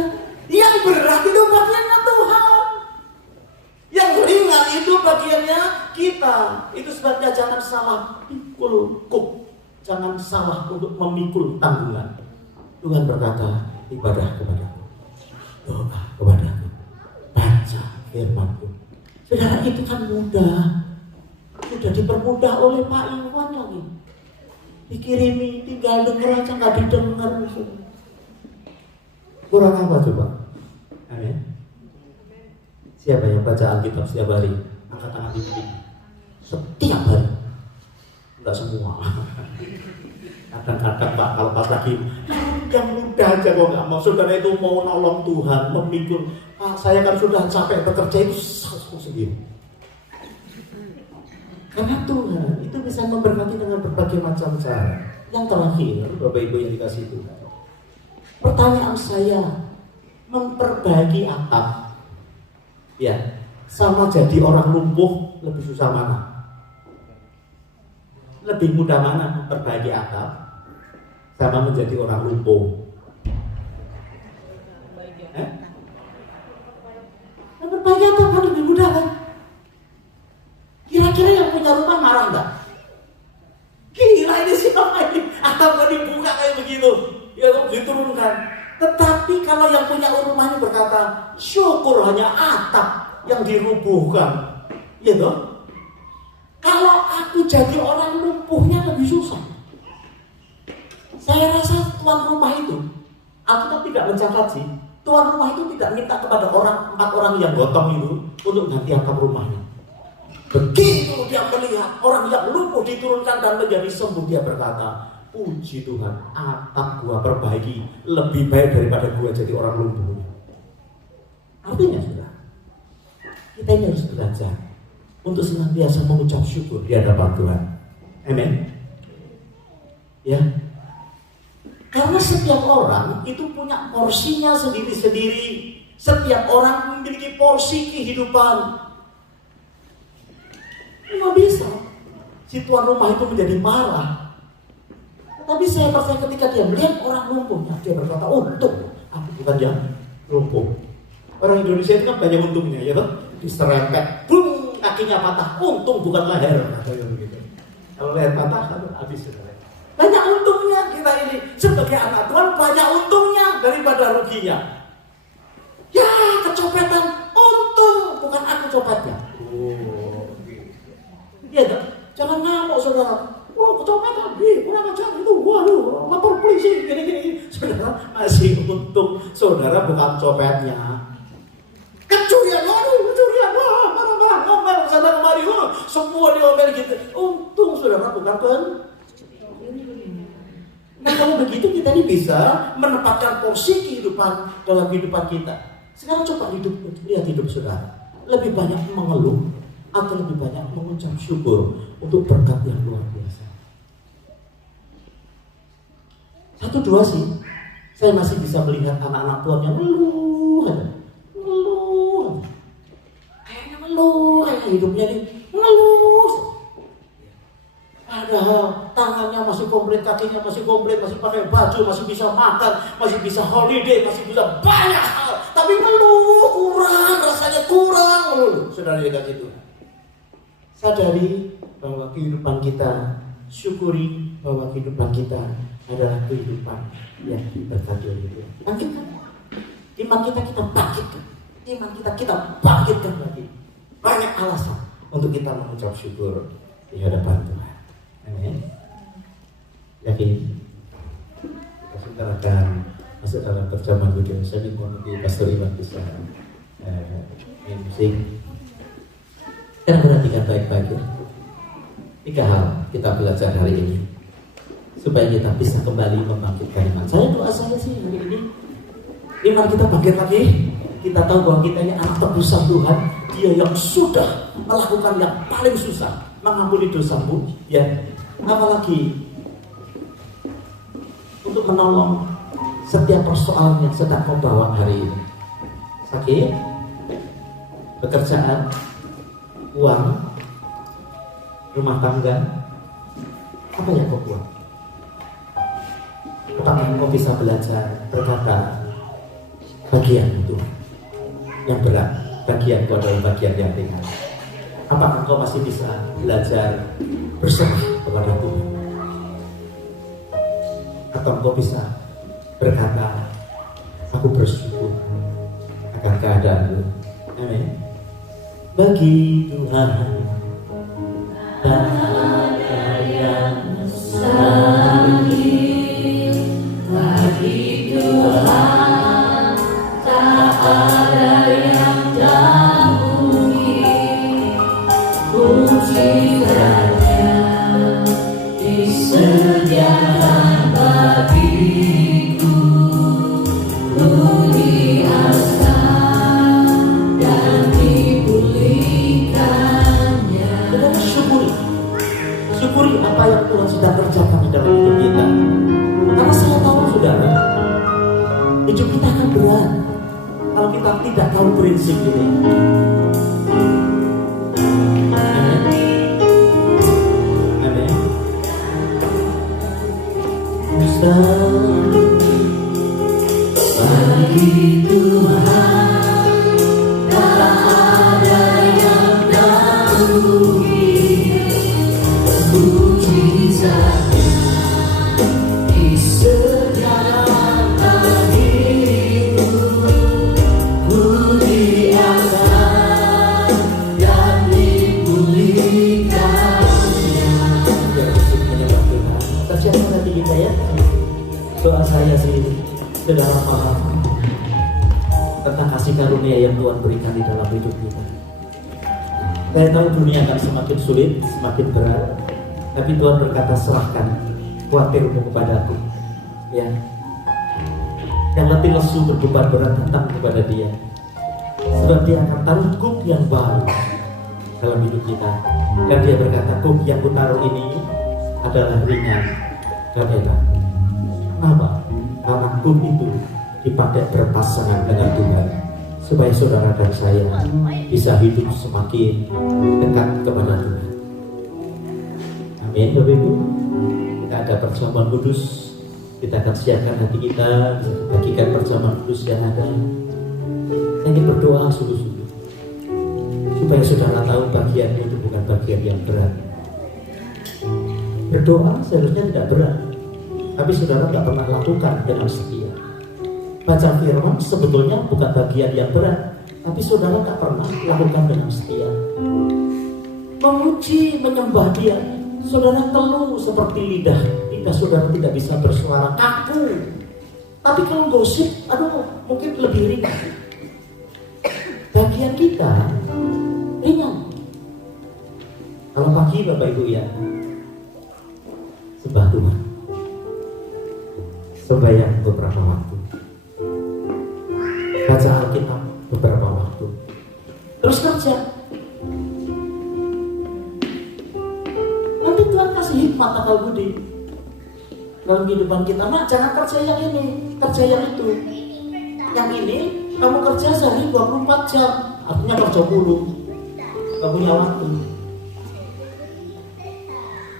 yang berat itu bagiannya Tuhan. Yang ringan itu bagiannya kita. Itu sebabnya jangan salah pikul kuk. Jangan salah untuk memikul tanggungan. Tuhan berkata, ibadah kepadaku, doa kepadaku, baca firman-Ku. Saudara, itu kan mudah. Sudah dipermudah oleh Pak Iwan lagi. Dikirimi, tinggal denger aja nggak didengar. Kurang apa coba? Amin. Siapa yang baca Alkitab setiap hari? Angkat tangan di sini. Setiap hari. Enggak semua. Kadang-kadang Pak, kalau pas lagi yang mudah aja kok nggak mau. Saudara itu mau nolong Tuhan, memikul. Pak, saya kan sudah capek bekerja itu sendiri. Karena Tuhan itu bisa memberkati dengan berbagai macam cara. Yang terakhir, Bapak Ibu yang dikasih Tuhan, pertanyaan saya, memperbaiki atap, ya, sama jadi orang lumpuh lebih susah mana? Lebih mudah mana memperbaiki atap sama menjadi orang lumpuh? Memperbaiki atap kan lebih mudah kan? Kira-kira yang punya rumah marah nggak? Gila ini siapa ini? Atap nggak dibuka kayak begitu, ya diturunkan. Tetapi kalau yang punya rumah ini berkata, syukur hanya atap yang dirubuhkan, ya toh. Kalau aku jadi orang lumpuhnya lebih susah. Saya rasa tuan rumah itu, Alkitab tidak mencatat sih, tuan rumah itu tidak minta kepada 4 orang yang gotong itu untuk ganti atap rumahnya. Begitu dia melihat orang yang lumpuh diturunkan dan menjadi sembuh, dia berkata, puji Tuhan, atap gua perbaiki lebih baik daripada gua jadi orang lumpuh. Artinya sudah, kita ini harus belajar untuk senantiasa mengucap syukur di hadapan Tuhan. Amin. Ya. Karena setiap orang itu punya porsinya sendiri-sendiri. Setiap orang memiliki porsi kehidupan. Nggak bisa si tuan rumah itu menjadi marah. Tapi saya percaya ketika dia melihat orang lumpuhnya, dia berkata, untung aku bukan yang lumpuh. Orang Indonesia itu kan banyak untungnya, ya kan? Diserempet, bung, kakinya patah, untung bukan leher, katanya begitu. Kalau leher patah, habis sudah. Banyak untungnya kita ini sebagai anak Tuhan, banyak untungnya daripada ruginya. Ya, kecopetan, untung bukan aku copetnya. Iya kan? Jangan ngamuk saudara. Wah, kecopetan, kurang ajar itu. Waduh, lapor polisi, gini. Saudara masih untung saudara bukan copetnya. Kecurian, wah, marah-marah, ngomel sana kemari, semua diomel gitu. Untung saudara bukan kan? Nah kalau begitu kita ini bisa menempatkan porsi kehidupan dalam kehidupan kita. Sekarang coba lihat hidup saudara. Lebih banyak mengeluh atau lebih banyak mengucap syukur untuk berkat yang luar biasa. 1, 2 sih. Saya masih bisa melihat anak-anak Tuhan yang ngeluh aja. Ngeluh. Kayaknya ngeluh, kayak hidupnya ini ngeluh. Padahal tangannya masih komplit, kakinya masih komplit, masih pakai baju, masih bisa makan, masih bisa holiday, masih bisa banyak hal. Tapi ngeluh, kurang, rasanya kurang ngeluh. Saudara yang kasih Tuhan, sadari bahwa kehidupan kita, syukuri bahwa kehidupan kita adalah kehidupan yang diberkati oleh Tuhan. Bangkitkan iman kita bangkitkan. Iman kita bangkitkan lagi. Banyak alasan untuk kita mengucap syukur di hadapan Tuhan. Amin. Yakin? Saudara akan masuk dalam perjamuan video. Saya dimohon di Pastor Iwan bisa main musik. Kita perhatikan baik-baik ya. 3 hal kita belajar hari ini supaya kita bisa kembali membangkitkan iman. Doa saya sih hari ini iman kita bangkit lagi. Kita tahu bahwa kita ini anak tebusan Tuhan. Dia yang sudah melakukan yang paling susah, mengampuni dosamu, ya. Apalagi untuk menolong setiap persoalan yang sedang kau bawa hari ini. Sakit, pekerjaan, uang, rumah tangga, apa yang kau buat? Apakah kau bisa belajar berkata bagian itu yang berat, bagian kau adalah bagian yang ringan? Apakah kau masih bisa belajar berserah kepada Tuhan? Atau kau bisa berkata, aku bersyukur akan keadaanmu. Amin. Bagi Tuhan tak ada yang mustahil. Bagi Tuhan tak ada yang tak mungkin. Mujizatnya disediakan bagiku. Ku diasah dan dipulihkannya. Kita syukuri apa yang Tuhan sudah kerjakan di dalam hidup kita. Karena saya tahu saudara, hidup kita akan berat kalau kita tidak tahu prinsip ini. Amin. Bagi Tuhan tak ada yang tak mungkin. Mujizatnya disediakan bagiku. Ku diangkat dan dipulihkannya. Tersiapkan hati kita ya. Doa saya sih, saudara paham tentang kasih karunia yang Tuhan berikan di dalam hidup kita. Saya tahu dunia akan semakin sulit, semakin berat, tapi Tuhan berkata, serahkan khawatirmu kepadaku, ya. Yang letih lesu berbeban berat datang kepada Dia, sebab Dia akan taruh kuk yang baru dalam hidup kita. Dan Dia berkata, kuk yang kutaruh ini adalah ringan dan enak. Kenapa? Karena kuk itu dipakai berpasangan dengan Tuhan, supaya saudara dan saya bisa hidup semakin dekat kepada Tuhan. Amin, Bapak Ibu. Kita ada perjamuan kudus. Kita akan siapkan hati kita, bisa bagikan perjamuan kudus yang ada. Saya ingin berdoa sungguh-sungguh supaya saudara tahu bagian itu bukan bagian yang berat. Berdoa seharusnya tidak berat, tapi saudara tidak pernah lakukan dengan setia. Baca firman sebetulnya bukan bagian yang berat, tapi saudara tak pernah lakukan dengan setia. Memuji, menyembah Dia, saudara keluh seperti lidah saudara tidak bisa bersuara, kaku. Tapi kalau gosip, mungkin lebih ringan. Bagian kita ringan. Kalau pagi Bapak Ibu ya, sembah Tuhan, sembahyang beberapa waktu, baca Alkitab beberapa waktu, terus kerja. Nanti Tuhan kasih hikmat akal budi. dalam kehidupan kita. Nak, jangan kerja yang ini, kerja yang itu. Yang ini kamu kerja sehari 24 jam, artinya kerja buruk, gak punya waktu.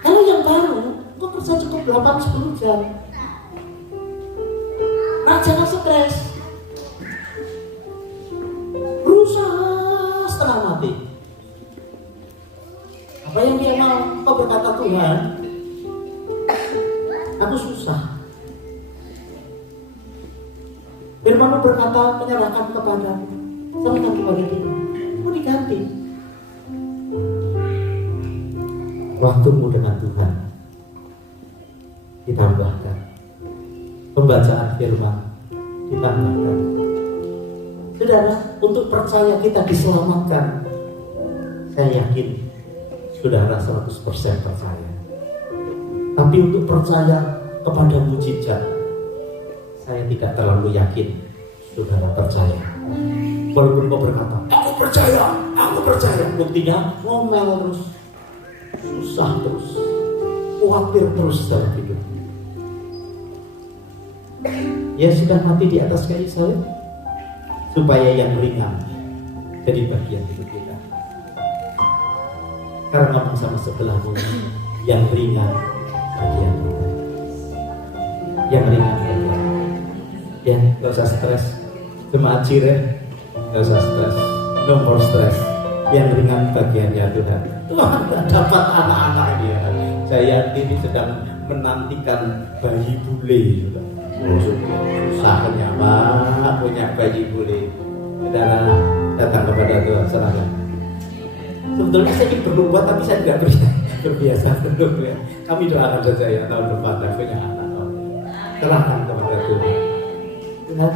Kalau yang baru, kok kerja cukup 8-10 jam. Nah, jangan stres. Berusaha setengah mati. Apa yang dia mau? Kau berkata, Tuhan, aku susah. Firman-Mu berkata, menyerahkan kepadamu, serahkan kepada Dia. Mau diganti. Waktumu dengan Tuhan ditambahkan. Pembacaan firman ditambahkan. Saudara, untuk percaya kita diselamatkan, saya yakin saudara 100% percaya. Tapi untuk percaya kepada mujizat, saya tidak terlalu yakin saudara percaya. Walaupun kau berkata, aku percaya, buktinya ngomel terus, susah terus, khawatir terus dalam hidup. Ya sudah mati di atas kayu salib supaya yang ringan jadi bagian hidup kita. Karena ngomong sama sebelahmu, yang ringan bagian kita. Yang ringan bagian. Ya, gak usah stres. Jemaat Cireh, gak usah stres. No more stress. Yang ringan bagiannya Tuhan. Tuhan dapat anak-anak dia. Saya ini sedang menantikan bayi bule. Susahnya Pak punya bayi bule. Saudara datang kepada Tuhan, serahkan. Sebetulnya saya ingin berbuat tapi saya tidak berbiasa belum ya. Kami doakan saja ya tahun depan punya anak. Serahkan kepada Tuhan. Tuhan,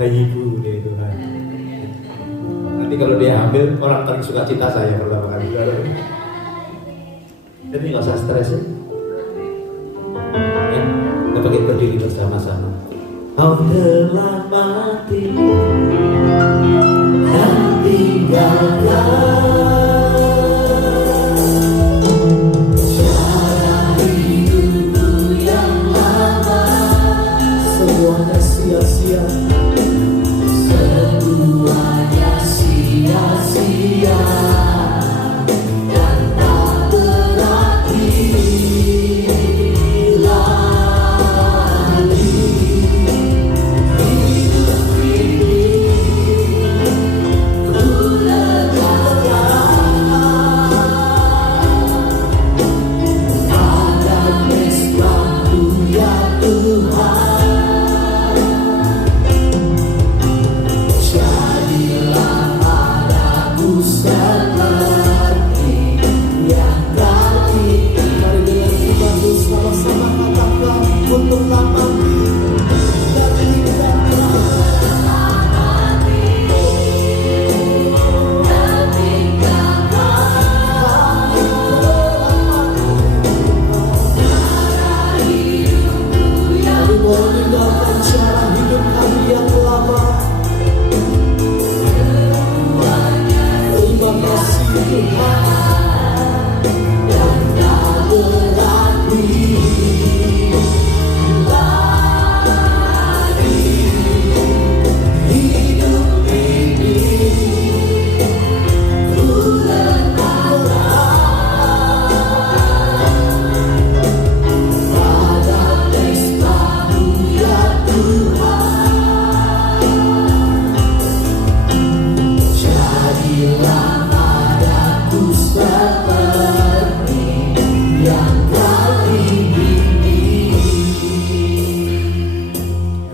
bayi bule Tuhan. Nanti kalau dia hamil, orang paling suka cita saya pertama kali. Tapi nggak usah stres ya. Kita pakai berdiri bersama-sama. Kau telah mati dan tinggalkan cara hidupku yang lama. Semuanya sia-sia. Semuanya sia-sia.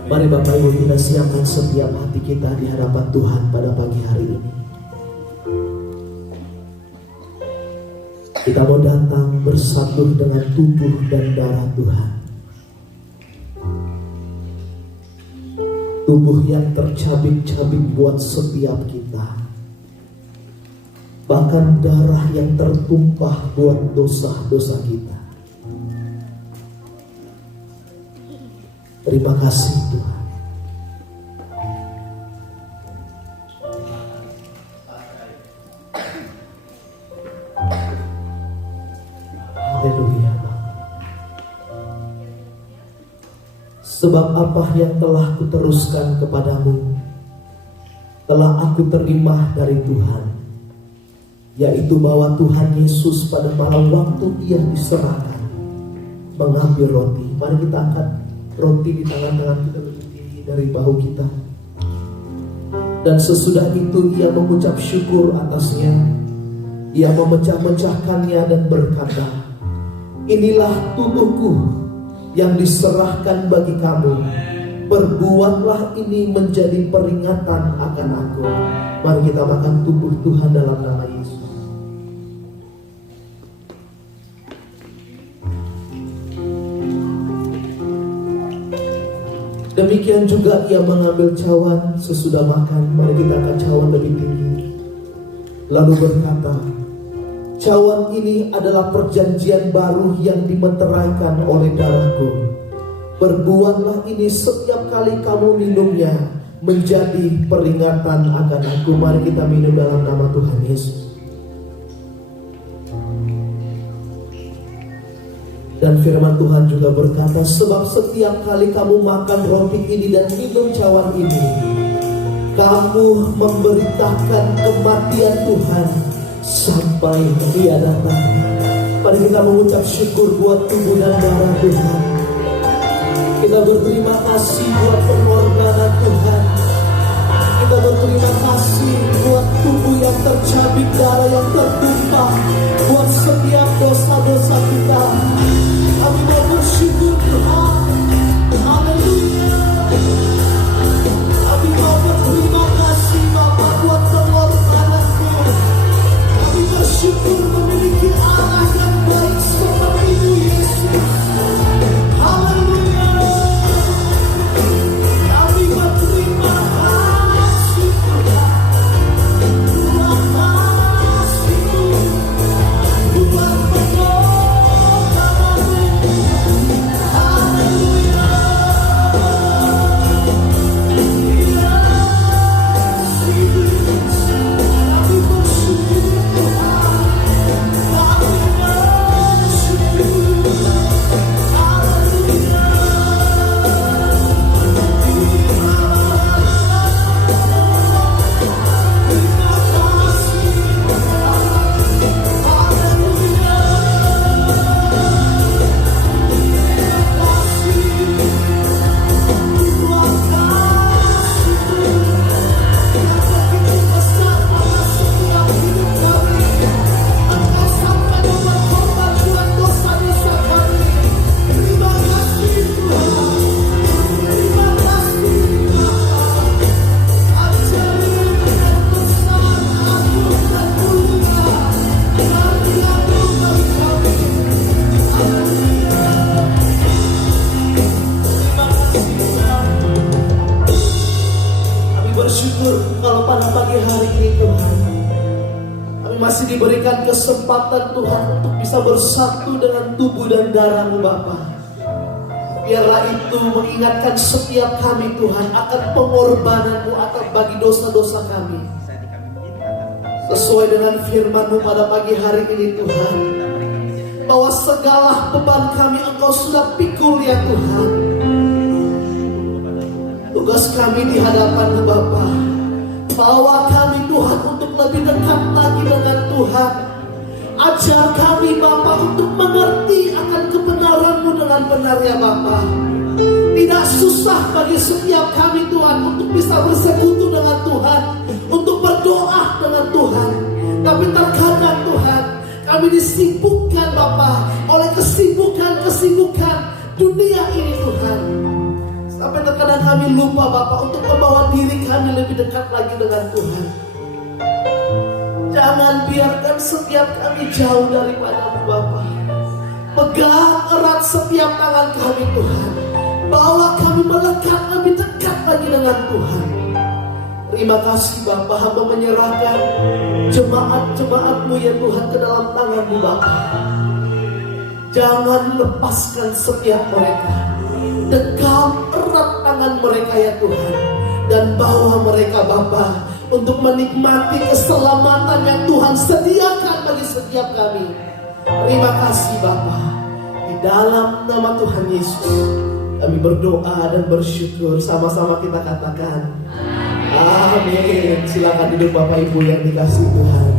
Mari Bapak Ibu kita siapkan setiap hati kita di hadapan Tuhan pada pagi hari ini. Kita mau datang bersatu dengan tubuh dan darah Tuhan. Tubuh yang tercabik-cabik buat setiap kita. Bahkan darah yang tertumpah buat dosa-dosa kita. Terima kasih Tuhan. Haleluya. Sebab apa yang telah kuteruskan kepadamu telah aku terima dari Tuhan, yaitu bahwa Tuhan Yesus pada malam waktu Ia diserahkan mengambil roti. Mari kita angkat roti di tangan-tangan kita lebih tinggi dari bahu kita. Dan sesudah itu Ia mengucap syukur atasnya. Ia memecah-mecahkannya dan berkata, inilah tubuhku yang diserahkan bagi kamu. Perbuatlah ini menjadi peringatan akan aku. Mari kita makan tubuh Tuhan dalam nama Yesus. Demikian juga Ia mengambil cawan sesudah makan. Mari kita angkat cawan lebih tinggi. Lalu berkata, cawan ini adalah perjanjian baru yang dimeteraikan oleh darahku. Perbuatlah ini setiap kali kamu minumnya menjadi peringatan akan aku. Mari kita minum dalam nama Tuhan Yesus. Dan firman Tuhan juga berkata, sebab setiap kali kamu makan roti ini dan minum cawan ini, kamu memberitakan kematian Tuhan sampai Dia datang. Mari kita mengucap syukur buat tubuh dan darah Tuhan. Kita berterima kasih buat pengorbanan Tuhan. Kita berterima kasih buat tubuh yang tercabik, darah yang tertumpah, buat setiap dosa-dosa kita. Kami mau bersyukur Tuhan. Haleluya. Kami mau berterima kasih Bapa buat pengorbanan-Mu. Kami bersyukur memiliki Allah yang baik seperti-Mu Yesus. Haleluya. Kami berterima kasih Tuhan. Terima kasih buat pengorbanan-Mu. Haleluya. Kami bersyukur Tuhan. Kami bersyukur. Haleluya. Terima kasih. Haleluya. Bersyukur kalau pada pagi hari ini Tuhan, kami masih diberikan kesempatan Tuhan untuk bisa bersatu dengan tubuh dan darah-Mu Bapa. Biarlah itu mengingatkan setiap kami Tuhan akan pengorbanan-Mu akan bagi dosa-dosa kami. Sesuai dengan firman-Mu pada pagi hari ini Tuhan, bahwa segala beban kami Engkau sudah pikul ya Tuhan. Tugas kami di hadapan-Mu Bapa, bawa kami Tuhan untuk lebih dekat lagi dengan Tuhan. Ajar kami Bapa untuk mengerti akan kebenaran-Mu dengan benar ya Bapa. Tidak susah bagi setiap kami Tuhan untuk bisa bersekutu dengan Tuhan, untuk berdoa dengan Tuhan. Tapi terkadang Tuhan, kami disibukkan Bapa oleh kesibukan dunia ini Tuhan. Sampai terkadang kami lupa Bapa untuk membawa diri kami lebih dekat lagi dengan Tuhan. Jangan biarkan setiap kami jauh daripada-Mu Bapa. Pegang erat setiap tangan kami Tuhan. Bawa kami melekat lebih dekat lagi dengan Tuhan. Terima kasih Bapa, hamba menyerahkan jemaat-jemaat-Mu ya Tuhan ke dalam tangan-Mu Bapa. Jangan lepaskan setiap mereka. Dekam erat tangan mereka ya Tuhan, dan bawa mereka Bapa untuk menikmati keselamatan yang Tuhan sediakan bagi setiap kami. Terima kasih Bapa, di dalam nama Tuhan Yesus Kami berdoa dan bersyukur, sama-sama kita katakan amin. Silakan duduk Bapak Ibu yang dikasihi Tuhan.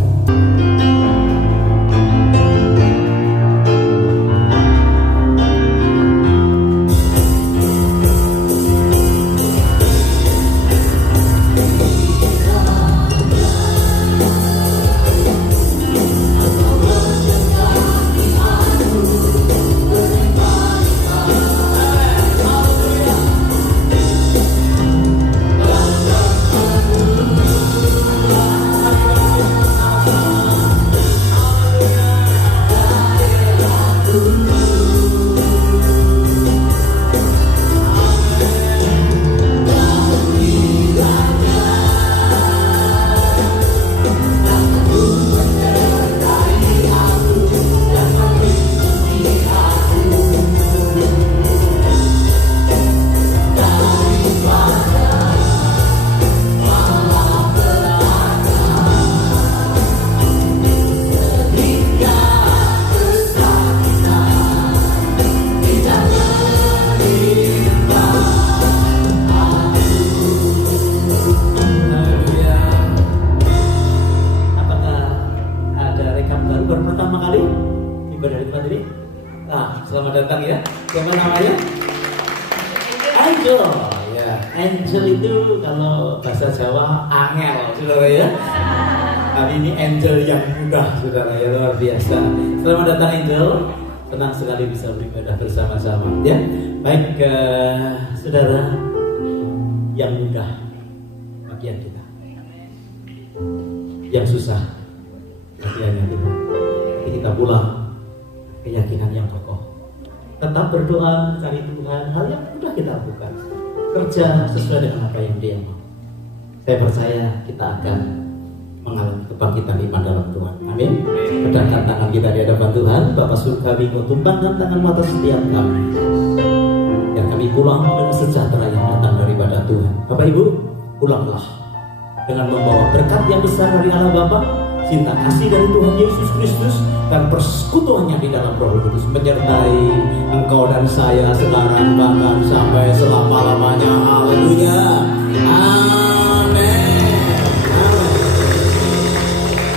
Selamat datang ya. Siapa namanya? Angel. Ya, Angel itu kalau bahasa Jawa angel, saudara ya. Tapi ini Angel yang mudah, saudara ya, luar biasa. Selamat datang Angel. Senang sekali bisa beribadah bersama-sama. Ya, baik saudara yang mudah bagian kita, yang susah bagiannya kita. Kita pulang keyakinan yang kokoh. Tetap berdoa, cari Tuhan, hal yang mudah kita lakukan. Kerja sesuai dengan apa yang Dia mau. Saya percaya kita akan mengalami kebangkitan iman dalam Tuhan. Amin. Kedangkan tangan kita di hadapan Tuhan. Bapak Surgawi, Kau tumpangkan tangan atas setiap kami. Dan kami pulang dengan sejahtera yang datang daripada Tuhan. Bapak Ibu, pulanglah dengan membawa berkat yang besar dari Allah Bapa, cinta kasih dari Tuhan Yesus Kristus, dan persekutuannya di dalam Roh Kudus menyertai engkau dan saya sekarang, Bapa.